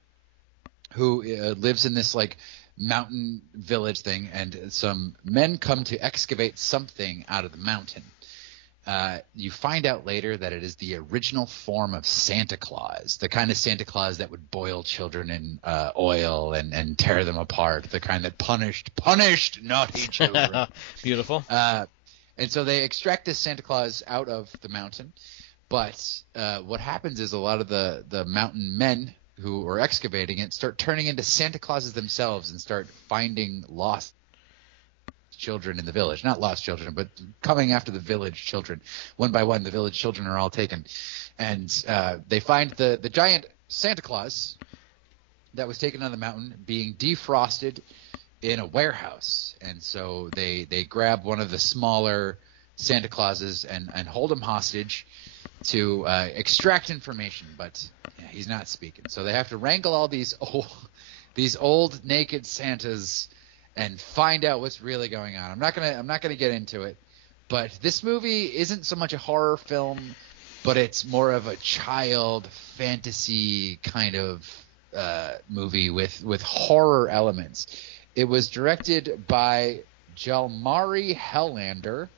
who lives in this like mountain village thing, and some men come to excavate something out of the mountain. You find out later that it is the original form of Santa Claus, the kind of Santa Claus that would boil children in oil and tear them apart, the kind that punished naughty children. Beautiful. And so they extract this Santa Claus out of the mountain, but what happens is a lot of the mountain men who are excavating it start turning into Santa Clauses themselves and start finding lost children in the village. Not lost children, but coming after the village children. One by one, the village children are all taken. And they find the giant Santa Claus that was taken on the mountain being defrosted in a warehouse. And so they grab one of the smaller Santa Clauses and hold him hostage to extract information, but he's not speaking. So they have to wrangle all these old naked Santas and find out what's really going on. I'm not gonna get into it, but this movie isn't so much a horror film, but it's more of a child fantasy kind of movie with horror elements. It was directed by Jalmari Hellander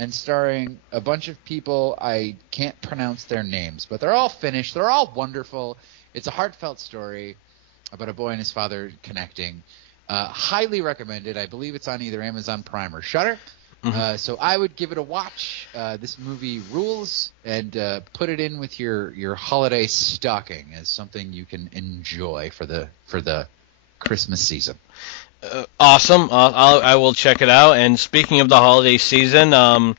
and starring a bunch of people I can't pronounce their names, but they're all Finnish. They're all wonderful. It's a heartfelt story about a boy and his father connecting. Highly recommended. I believe it's on either Amazon Prime or Shudder. Mm-hmm. So I would give it a watch. This movie rules, and put it in with your holiday stocking as something you can enjoy for the Christmas season. Awesome. I will check it out. And speaking of the holiday season,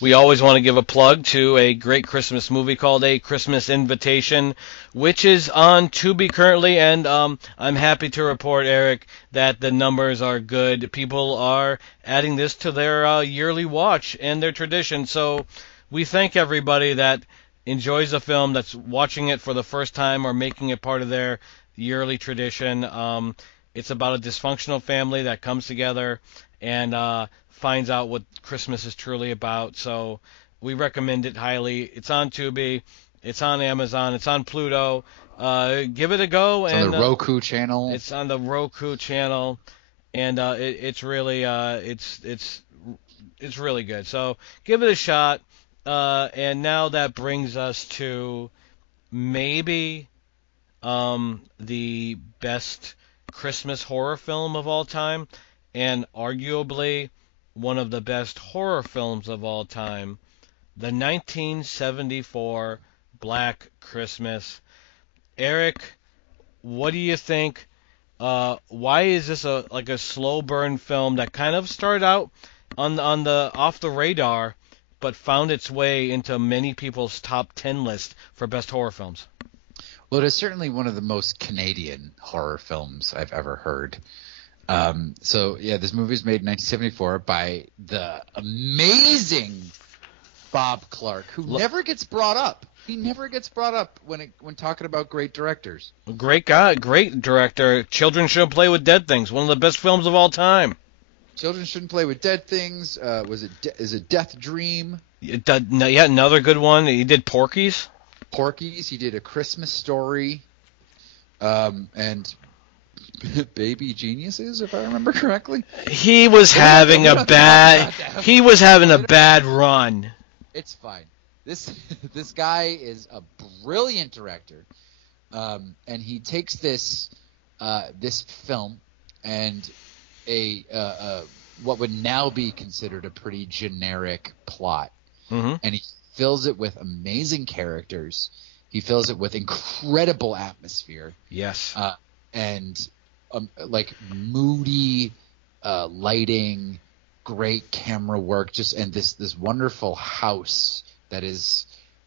we always want to give a plug to a great Christmas movie called A Christmas Invitation, which is on Tubi currently, and I'm happy to report, Eric, that the numbers are good. People are adding this to their yearly watch and their tradition, so we thank everybody that enjoys the film, that's watching it for the first time or making it part of their yearly tradition. It's about a dysfunctional family that comes together and finds out what Christmas is truly about. So we recommend it highly. It's on Tubi. It's on Amazon. It's on Pluto. Give it a go. It's on the Roku channel. It's on the Roku channel, and it's really it's really good. So give it a shot. And now that brings us to maybe the best Christmas horror film of all time, and arguably one of the best horror films of all time, the 1974 Black Christmas. Eric, what do you think? Why is this a slow burn film that kind of started out on the off the radar, but found its way into many people's top 10 list for best horror films? Well, it is certainly one of the most Canadian horror films I've ever heard. So yeah, this movie was made in 1974 by the amazing Bob Clark, who never gets brought up. He never gets brought up when talking about great directors. Great guy, great director. Children Shouldn't Play with Dead Things, one of the best films of all time. Children Shouldn't Play with Dead Things. Is it Death Dream? Yeah, another good one. He did Porky's. He did A Christmas Story, and Baby Geniuses, if I remember correctly. He was having a bad run. It's fine. This guy is a brilliant director, and he takes this film and what would now be considered a pretty generic plot, and he fills it with amazing characters. He fills it with incredible atmosphere. Yes, and like moody lighting, great camera work, and this wonderful house that is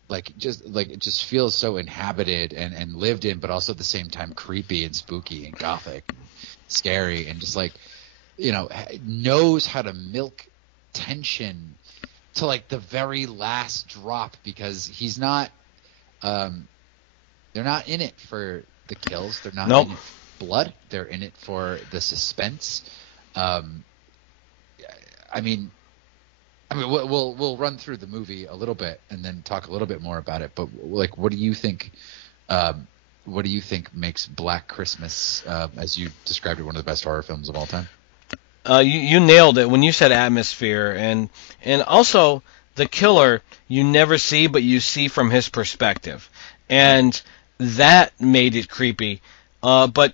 it just feels so inhabited and lived in, but also at the same time creepy and spooky and gothic, and scary, and just knows how to milk tension to the very last drop, because he's not they're not in it for the kills, they're not in it for blood, they're in it for the suspense. We'll run through the movie a little bit and then talk a little bit more about it. But what do you think? What do you think makes Black Christmas, as you described it, one of the best horror films of all time? You nailed it when you said atmosphere, and also the killer you never see, but you see from his perspective, and that made it creepy. But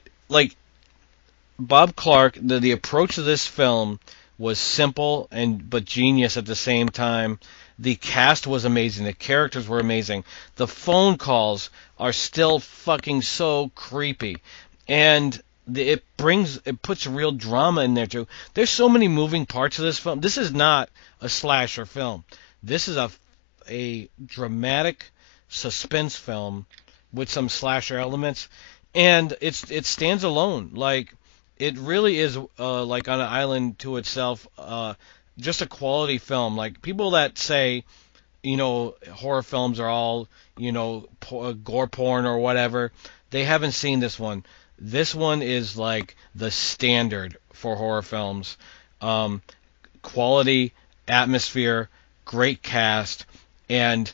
Bob Clark, the approach to this film was simple but genius at the same time. The cast was amazing. The characters were amazing. The phone calls are still fucking so creepy, and it puts real drama in there too. There's so many moving parts of this film. This is not a slasher film. This is a dramatic suspense film with some slasher elements, and it stands alone. It really is on an island to itself, just a quality film. People that say, horror films are all, gore porn or whatever, they haven't seen this one. This one is the standard for horror films. Quality, atmosphere, great cast, and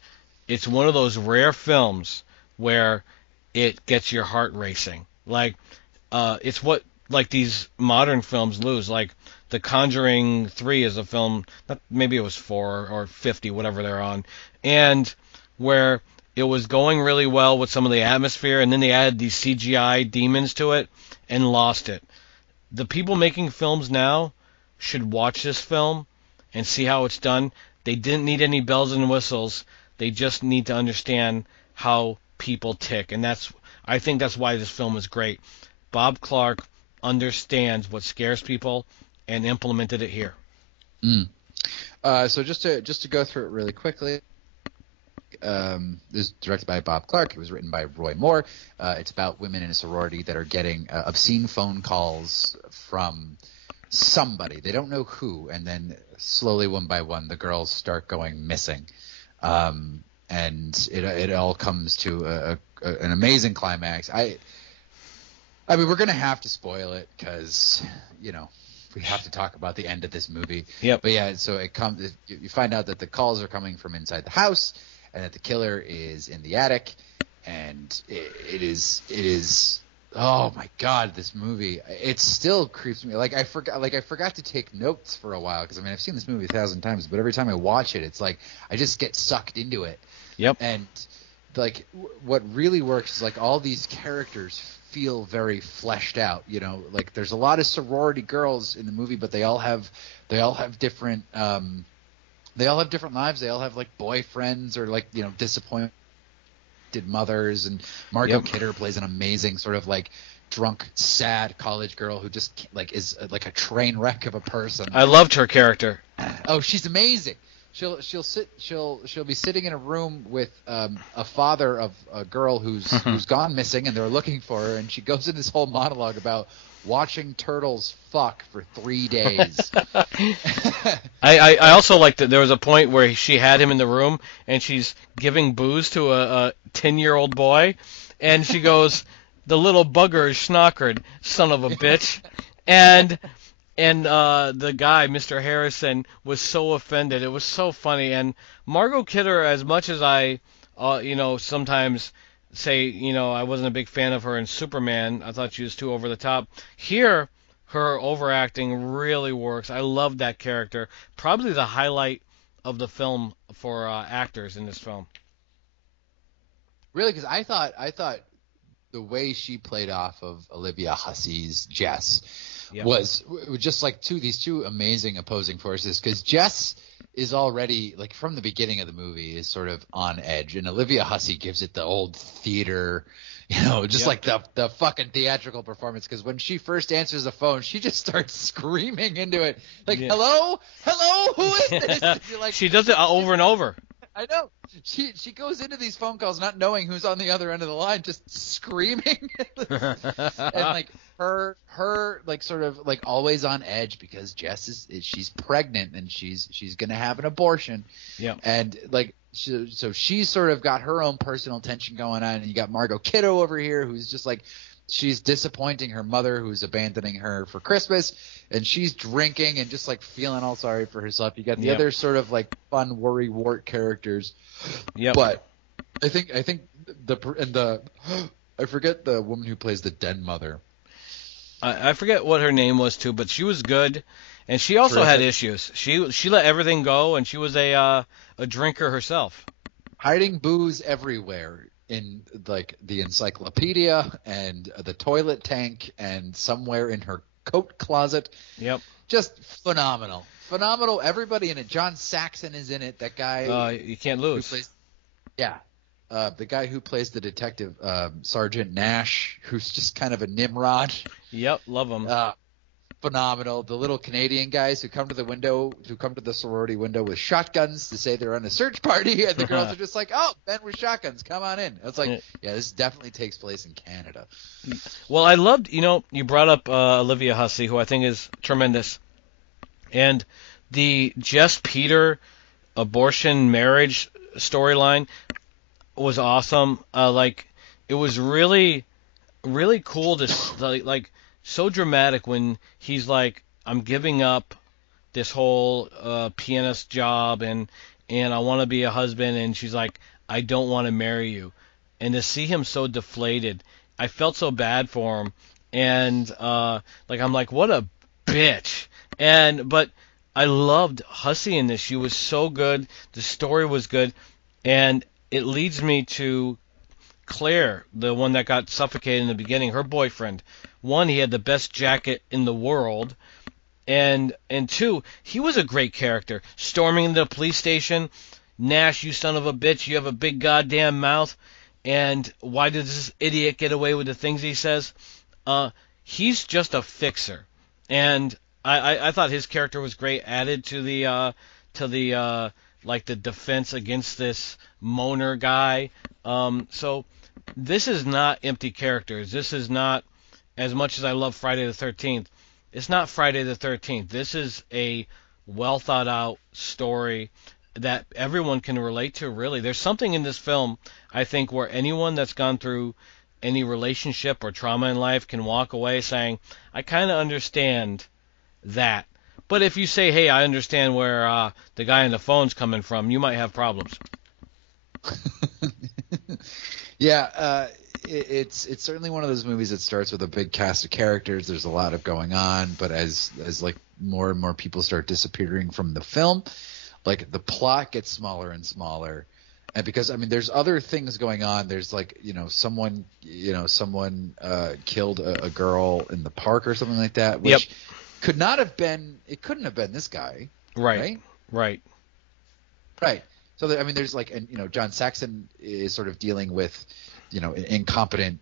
it's one of those rare films where it gets your heart racing. It's what these modern films lose. The Conjuring 3 is a film, maybe it was 4 or 50, whatever they're on, and where it was going really well with some of the atmosphere, and then they added these CGI demons to it and lost it. The people making films now should watch this film and see how it's done. They didn't need any bells and whistles. They just need to understand how people tick, and I think that's why this film is great. Bob Clark understands what scares people and implemented it here. So just to go through it really quickly, this is directed by Bob Clark. It was written by Roy Moore. It's about women in a sorority that are getting obscene phone calls from somebody. They don't know who, and then slowly, one by one, the girls start going missing. And it all comes to an amazing climax. I mean, we're going to have to spoil it because, we have to talk about the end of this movie. Yep. But yeah, so you find out that the calls are coming from inside the house and that the killer is in the attic, and it is Oh my God, this movie! It still creeps me. Like I forgot to take notes for a while because I mean I've seen this movie 1,000 times, but every time I watch it, it's like I just get sucked into it. Yep. And like what really works is like all these characters feel very fleshed out. You know, like there's a lot of sorority girls in the movie, but they all have different they all have different lives. They all have like boyfriends or like disappointed mothers, and Margot Kidder plays an amazing sort of like drunk, sad college girl who just like is like a train wreck of a person. I loved her character. Oh, she's amazing. She'll be sitting in a room with a father of a girl who's gone missing, and they're looking for her, and she goes in this whole monologue about watching turtles fuck for 3 days. I also liked that there was a point where she had him in the room and she's giving booze to a 10-year-old boy, and she goes, "The little bugger is schnockered, son of a bitch," and the guy, Mr. Harrison, was so offended. It was so funny. And Margot Kidder, as much as I, sometimes say, I wasn't a big fan of her in Superman. I thought she was too over the top. Here, her overacting really works. I love that character. Probably the highlight of the film for actors in this film. Really, because I thought the way she played off of Olivia Hussey's Jess was just like these two amazing opposing forces. Because Jess is already, like, from the beginning of the movie is sort of on edge, and Olivia Hussey gives it the old theater, like the fucking theatrical performance. Because when she first answers the phone, she just starts screaming into it, like, hello, who is this? Like, she does it over and over. I know. She goes into these phone calls not knowing who's on the other end of the line, just screaming. And like her like sort of like always on edge because Jess she's pregnant and she's gonna have an abortion. Yeah. And like so she's sort of got her own personal tension going on, and you got Margot Kidder over here who's just like she's disappointing her mother who's abandoning her for Christmas, and she's drinking and just like feeling all sorry for herself. You got the other sort of like fun worrywart characters. Yeah. But I think I forget the woman who plays the den mother. I forget what her name was too, but she was good, and she also had issues. She let everything go, and she was a drinker herself. Hiding booze everywhere. In like the encyclopedia and the toilet tank and somewhere in her coat closet. Yep. Just phenomenal. Everybody in it. John Saxon is in it. That guy. You can't lose. The guy who plays the detective, Sergeant Nash, who's just kind of a Nimrod. Yep. Love him. Phenomenal. The little Canadian guys who come to the sorority window with shotguns to say they're on a search party, and the girls are just like, "Oh, men with shotguns, come on in." It's like, this definitely takes place in Canada. Well, I loved, you brought up Olivia Hussey, who I think is tremendous, and the Jess Peter abortion marriage storyline was awesome. It was really, really cool to like. So dramatic when he's like, I'm giving up this whole pianist job and I want to be a husband, and she's like, I don't want to marry you. And to see him so deflated, I felt so bad for him. And I'm like, what a bitch. But I loved Hussey in this. She was so good. The story was good. And it leads me to Claire, the one that got suffocated in the beginning, her boyfriend. One, he had the best jacket in the world, and two, he was a great character. Storming into the police station, Nash, you son of a bitch, you have a big goddamn mouth, and why does this idiot get away with the things he says? He's just a fixer, and I thought his character was great, added to the the defense against this Moner guy. So this is not empty characters. This is not, as much as I love Friday the 13th, it's not Friday the 13th. This is a well thought out story that everyone can relate to, really. There's something in this film, I think, where anyone that's gone through any relationship or trauma in life can walk away saying, I kind of understand that. But if you say, hey, I understand where the guy on the phone's coming from, you might have problems. Yeah, it's certainly one of those movies that starts with a big cast of characters. There's a lot of going on, but as like more and more people start disappearing from the film, like the plot gets smaller and smaller. And because I mean, there's other things going on. There's like someone killed a girl in the park or something like that, which could not have been. It couldn't have been this guy. Right. So I mean, there's like, and John Saxon is sort of dealing with incompetent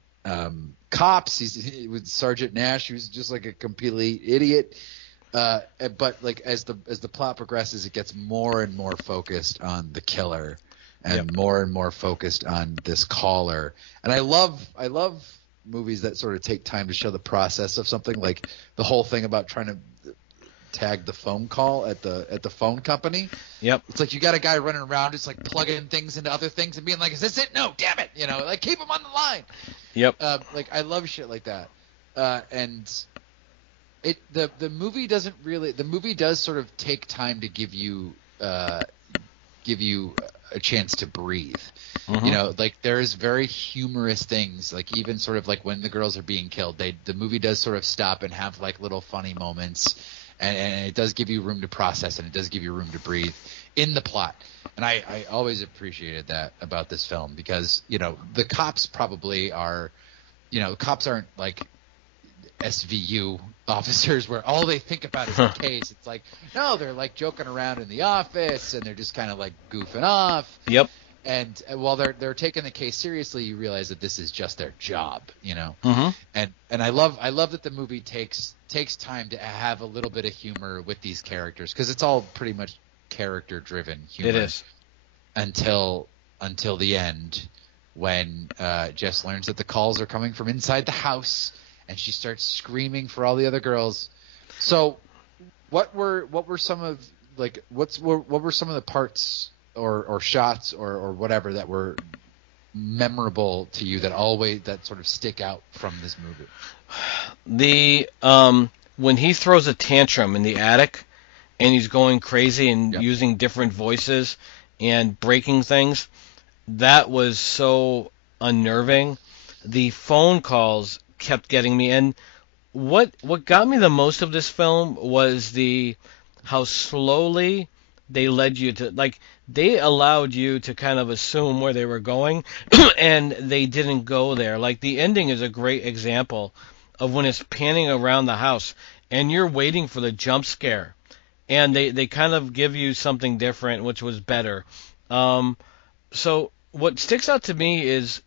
cops. He's with Sergeant Nash, who's just like a completely idiot. But like as the plot progresses, it gets more and more focused on the killer. And more and more focused on this caller. And I love movies that sort of take time to show the process of something, like the whole thing about trying to tag the phone call at the phone company. Yep. It's like you got a guy running around just like plugging things into other things and being like, is this it? No, damn it. Like keep him on the line. Yep. Like I love shit like that. And the movie doesn't really, the movie does sort of take time to give you a chance to breathe. Like there's very humorous things, like even sort of like when the girls are being killed, the movie does sort of stop and have like little funny moments, and it does give you room to process, and it does give you room to breathe in the plot. And I always appreciated that about this film, because the cops probably are, cops aren't like SVU officers where all they think about is the case. It's like, no, they're like joking around in the office, and they're just kind of like goofing off. Yep. And while they're taking the case seriously, you realize that this is just their job, Mm-hmm. And I love that the movie takes time to have a little bit of humor with these characters, because it's all pretty much character driven humor. It is. Until the end, when Jess learns that the calls are coming from inside the house, and she starts screaming for all the other girls. So, what were some of the parts or shots or whatever that were memorable to you, that sort of stick out from this movie? When he throws a tantrum in the attic, and he's going crazy and using different voices and breaking things, that was so unnerving. The phone calls kept getting me, and what got me the most of this film was how slowly they led you to, like, they allowed you to kind of assume where they were going, and they didn't go there. Like, the ending is a great example of when it's panning around the house and you're waiting for the jump scare, and they kind of give you something different, which was better. So what sticks out to me is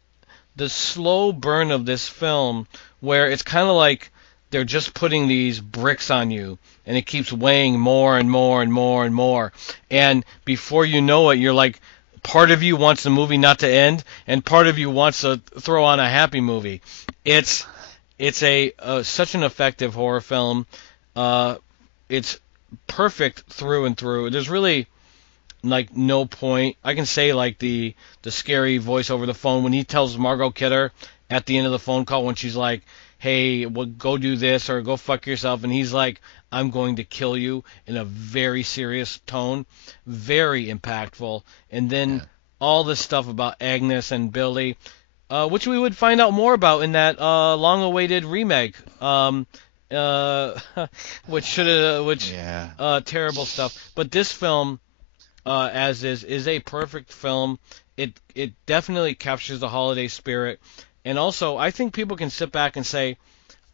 the slow burn of this film, where it's kind of like they're just putting these bricks on you, and it keeps weighing more and more and more and more. And before you know it, you're like, part of you wants the movie not to end, and part of you wants to throw on a happy movie. It's such an effective horror film. It's perfect through and through. There's really like no point. I can say like the scary voice over the phone when he tells Margot Kidder at the end of the phone call, when she's like, hey, well, go do this or go fuck yourself, and he's like, I'm going to kill you, in a very serious tone. Very impactful. And then all this stuff about Agnes and Billy, which we would find out more about in that long-awaited remake, terrible stuff. But this film, as is a perfect film. It definitely captures the holiday spirit. And also, I think people can sit back and say,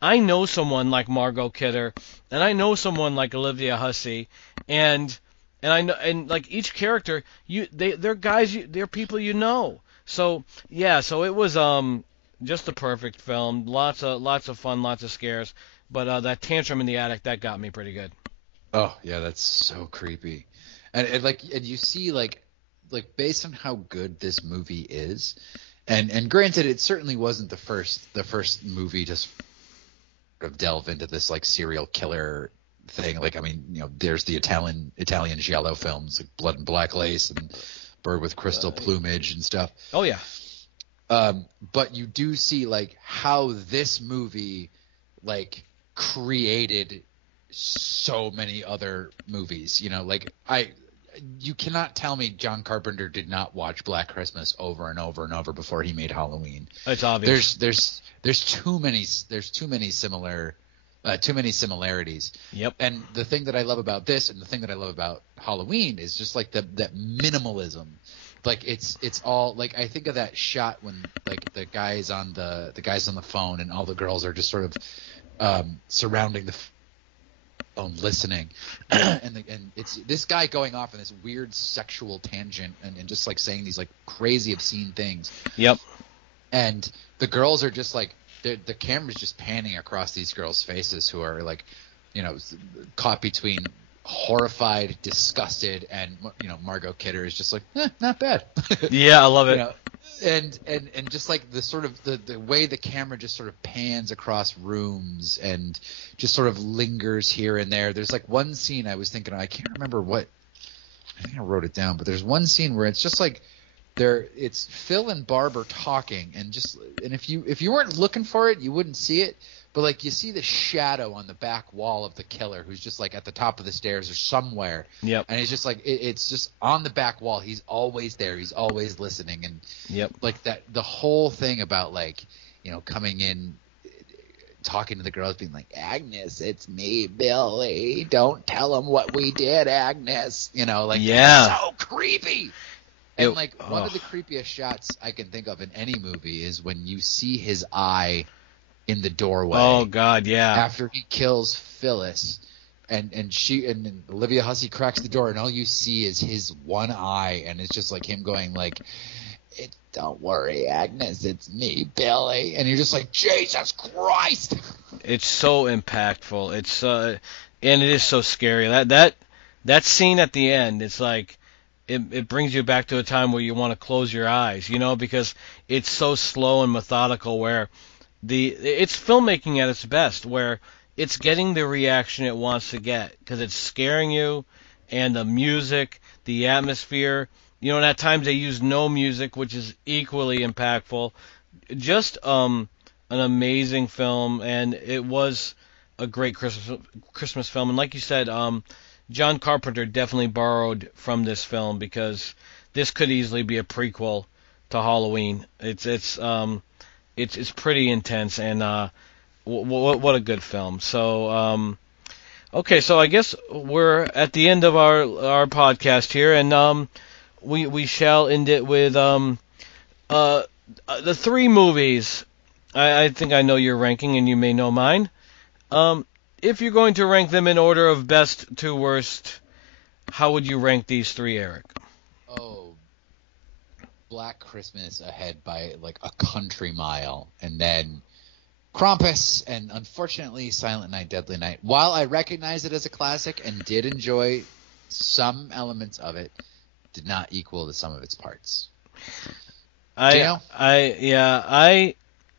I know someone like Margot Kidder, and I know someone like Olivia Hussey, and I know, and like each character, they're guys, they're people you know. So yeah, so it was just the perfect film. Lots of fun, lots of scares. But that tantrum in the attic, that got me pretty good. Oh yeah, that's so creepy. And you see like based on how good this movie is. And granted, it certainly wasn't the first movie to sort of delve into this like serial killer thing. Like, I mean, there's the Italian giallo films like Blood and Black Lace and Bird with Crystal Plumage and stuff. Oh yeah. But you do see like how this movie like created so many other movies. Like you cannot tell me John Carpenter did not watch Black Christmas over and over and over before he made Halloween. It's obvious. There's too many similarities. Yep. And the thing that I love about this and the thing that I love about Halloween is just like that minimalism. Like it's all like, I think of that shot when like the guys on the phone and all the girls are just sort of surrounding the phone listening, and it's this guy going off on this weird sexual tangent and just like saying these like crazy obscene things. Yep. And the girls are just like, the camera's just panning across these girls' faces who are like, you know, caught between horrified, disgusted, and, you know, Margot Kidder is just like, not bad. Yeah, I love it. You know? And just like the sort of the way the camera just sort of pans across rooms and just sort of lingers here and there. There's like one scene I was thinking, I can't remember what, I think I wrote it down, but there's one scene where it's just like it's Phil and Barb are talking, and if you weren't looking for it, you wouldn't see it. But like you see the shadow on the back wall of the killer, who's just like at the top of the stairs or somewhere. Yep. And it's just like it's just on the back wall. He's always there. He's always listening. And yep. Like that, the whole thing about like, you know, coming in, talking to the girls, being like, Agnes, it's me, Billy. Don't tell him what we did, Agnes. You know, like, yeah, so creepy. And like one of the creepiest shots I can think of in any movie is when you see his eye in the doorway. Oh God, yeah. After he kills Phyllis, and Olivia Hussey cracks the door, and all you see is his one eye, and it's just like him going like, "Don't worry, Agnes, it's me, Billy," and you're just like, Jesus Christ! It's so impactful. It's and it is so scary. That scene at the end, it's like it brings you back to a time where you want to close your eyes, you know, because it's so slow and methodical. Where it's filmmaking at its best, where it's getting the reaction it wants to get because it's scaring you, and the music, the atmosphere, you know, and at times they use no music, which is equally impactful. Just an amazing film, and it was a great Christmas film. And like you said, John Carpenter definitely borrowed from this film because this could easily be a prequel to Halloween. It's pretty intense, and what a good film. So okay, so I guess we're at the end of our podcast here, and we shall end it with the three movies. I think I know your ranking, and you may know mine. If you're going to rank them in order of best to worst, how would you rank these three, Eric? Oh, Black Christmas ahead by like a country mile, and then Krampus, and unfortunately Silent Night, Deadly Night. While I recognize it as a classic and did enjoy some elements of it, did not equal the sum of its parts.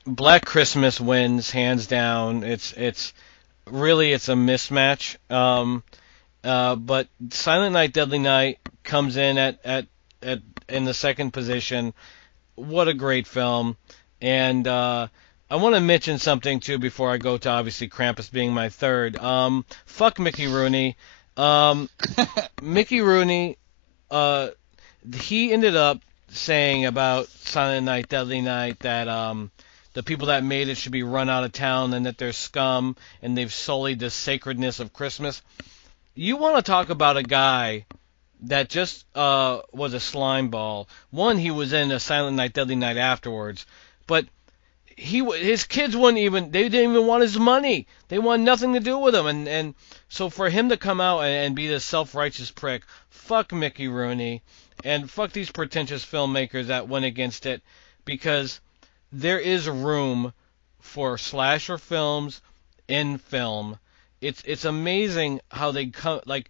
Black Christmas wins hands down. It's really a mismatch. But Silent Night, Deadly Night comes in at in the second position. What a great film. And I want to mention something too before I go to obviously Krampus being my third. Fuck Mickey Rooney. Mickey Rooney, he ended up saying about Silent Night, Deadly Night that the people that made it should be run out of town and that they're scum and they've sullied the sacredness of Christmas. You want to talk about a guy that just was a slime ball. One, he was in a Silent Night, Deadly Night afterwards, but his kids they didn't even want his money. They wanted nothing to do with him, and so for him to come out and be this self-righteous prick, fuck Mickey Rooney, and fuck these pretentious filmmakers that went against it, because there is room for slasher films in film. It's amazing how they come. Like,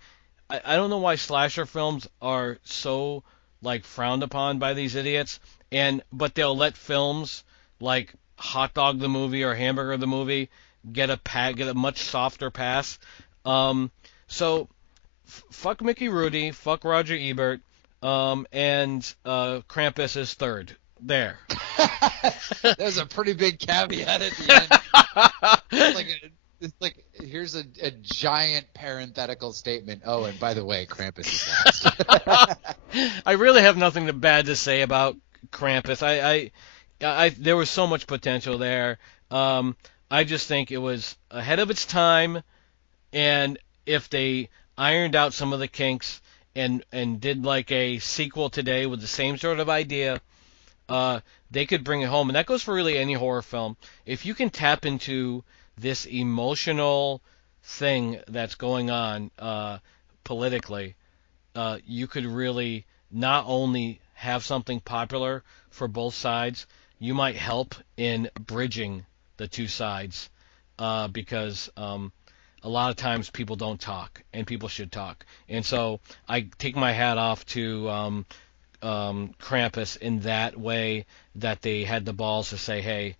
I don't know why slasher films are so like frowned upon by these idiots, but they'll let films like Hot Dog the movie or Hamburger the movie get a much softer pass. So fuck Mickey Rooney, fuck Roger Ebert, and Krampus is third. There. There's a pretty big caveat at the end. It's like here's a giant parenthetical statement. Oh, and by the way, Krampus is last. I really have nothing bad to say about Krampus. There was so much potential there. I just think it was ahead of its time, and if they ironed out some of the kinks and did like a sequel today with the same sort of idea, they could bring it home. And that goes for really any horror film. If you can tap into this emotional thing that's going on politically, you could really not only have something popular for both sides, you might help in bridging the two sides, because a lot of times people don't talk, and people should talk. And so I take my hat off to Krampus in that way, that they had the balls to say, hey,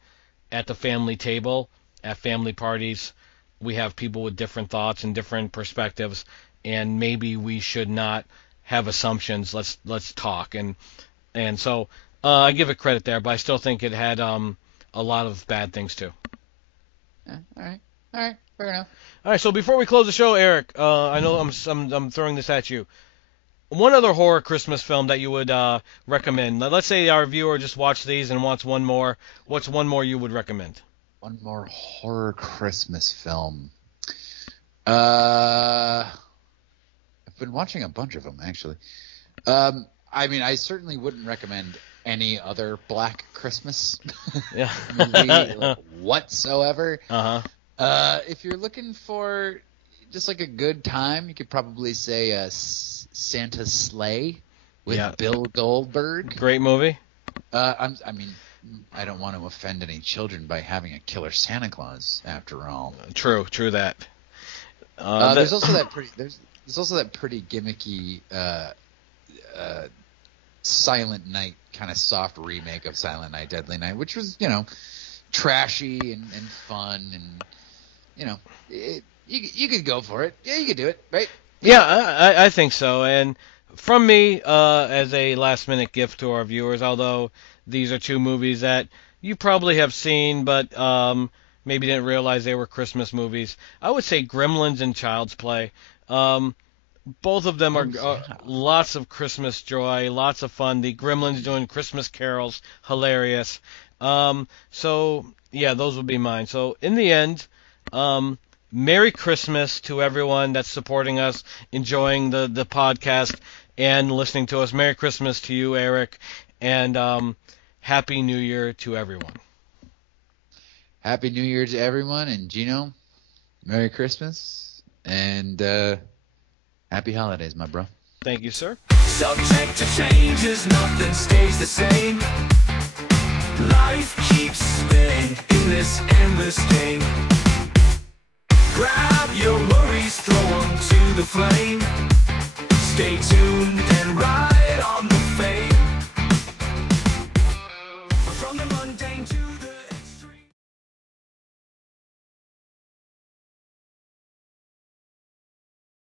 at the family table, at family parties, we have people with different thoughts and different perspectives, and maybe we should not have assumptions. Let's talk. And so I give it credit there, but I still think it had a lot of bad things too. All right, fair enough. All right, so before we close the show, Eric, I know I'm throwing this at you. One other horror Christmas film that you would recommend. Let's say our viewer just watched these and wants one more. What's one more you would recommend? One more horror Christmas film. I've been watching a bunch of them, actually. I mean, I certainly wouldn't recommend any other Black Christmas movie whatsoever. If you're looking for just like a good time, you could probably say Santa's Sleigh with Bill Goldberg. Great movie. I mean, I don't want to offend any children by having a killer Santa Claus, after all. True that. There's also that pretty gimmicky Silent Night kind of soft remake of Silent Night, Deadly Night, which was, trashy and fun, and you could go for it. Yeah, you could do it, right? Yeah, I think so. And from me, as a last-minute gift to our viewers, although these are two movies that you probably have seen, but maybe didn't realize they were Christmas movies, I would say Gremlins and Child's Play. Both of them are lots of Christmas joy, lots of fun. The Gremlins doing Christmas carols, hilarious. So, yeah, those would be mine. So, in the end, Merry Christmas to everyone that's supporting us, enjoying the podcast, and listening to us. Merry Christmas to you, Eric, and Happy New Year to everyone. Happy New Year to everyone, and Geno, Merry Christmas, and Happy Holidays, my bro. Thank you, sir. Subject to changes, nothing stays the same. Life keeps spinning in this endless game. Grab your worries, throw them to the flame. Stay tuned and ride on the fame. From the mundane to